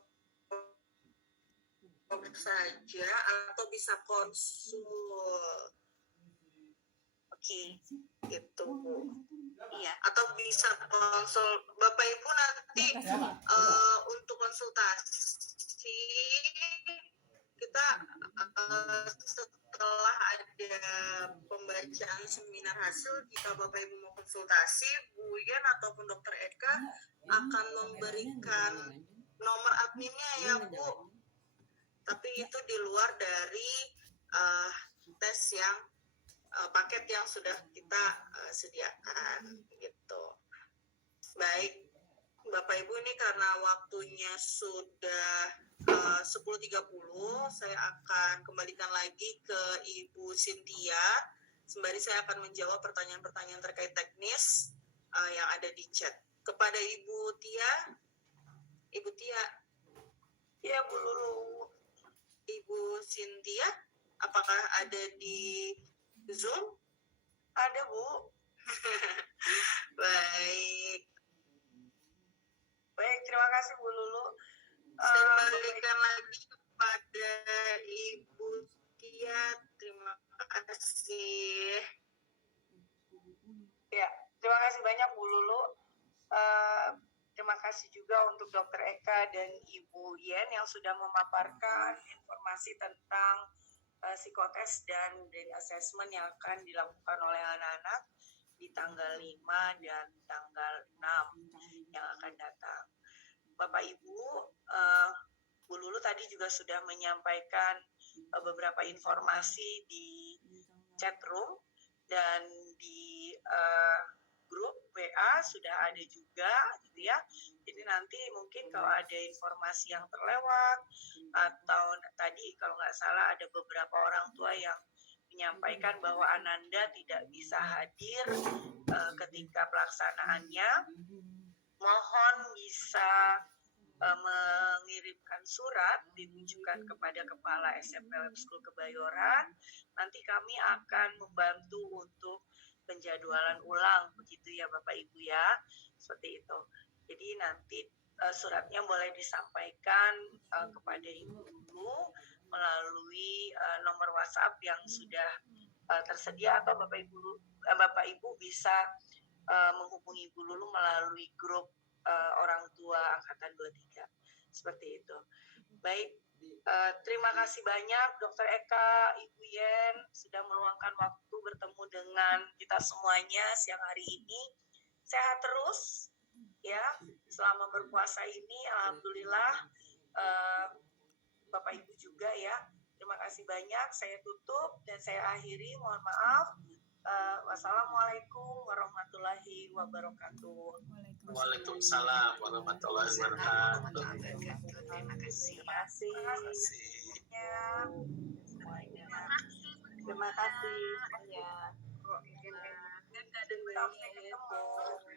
saja atau bisa konsul? Oke. Gitu Bu. Iya. Atau bisa konsul Bapak Ibu nanti untuk konsultasi kita setelah ada pembacaan seminar hasil, jika Bapak Ibu mau konsultasi, Bu Yan ataupun Dr. Eka akan memberikan nomor adminnya ya Bu. Tapi itu di luar dari tes yang paket yang sudah kita sediakan gitu. Baik, Bapak Ibu, ini karena waktunya sudah 10.30, saya akan kembalikan lagi ke Ibu Cynthia. Sembari saya akan menjawab pertanyaan-pertanyaan terkait teknis yang ada di chat. Kepada Ibu Tia, Ya, Bu Lulu. Ibu Cynthia, apakah ada di Zoom? Ada, Bu. Baik. Baik, terima kasih Bu Lulu. Saya balikan lagi kepada Ibu Tia. Terima kasih. Ya, terima kasih banyak Bu Lulu. Terima kasih juga untuk Dr. Eka dan Ibu Yen yang sudah memaparkan informasi tentang psikotes dan brain assessment yang akan dilakukan oleh anak-anak di tanggal 5 dan tanggal 6 yang akan datang. Bapak Ibu, Bu Lulu tadi juga sudah menyampaikan beberapa informasi di chat room dan di grup WA sudah ada juga gitu ya. Jadi nanti mungkin kalau ada informasi yang terlewat atau tadi kalau nggak salah ada beberapa orang tua yang menyampaikan bahwa Ananda tidak bisa hadir ketika pelaksanaannya, mohon bisa mengirimkan surat ditujukan kepada Kepala SMP Lab School Kebayoran. Nanti kami akan membantu untuk penjadwalan ulang, begitu ya Bapak Ibu ya, seperti itu. Jadi nanti suratnya boleh disampaikan kepada Ibu dulu melalui nomor WhatsApp yang sudah tersedia, atau Bapak Ibu bisa menghubungi Ibu Lulu melalui grup orang tua angkatan 23, seperti itu. Baik, terima kasih banyak Dr. Eka, Ibu Yen sudah meluangkan waktu bertemu dengan kita semuanya siang hari ini. Sehat terus ya selama berpuasa ini, alhamdulillah. Bapak Ibu juga ya, terima kasih banyak. Saya tutup dan saya akhiri, mohon maaf. Wassalamualaikum warahmatullahi wabarakatuh. Waalaikumsalam warahmatullahi wabarakatuh. Terima kasih. Terima kasih. Semuanya. Terima kasih semuanya. Sampai ketemu.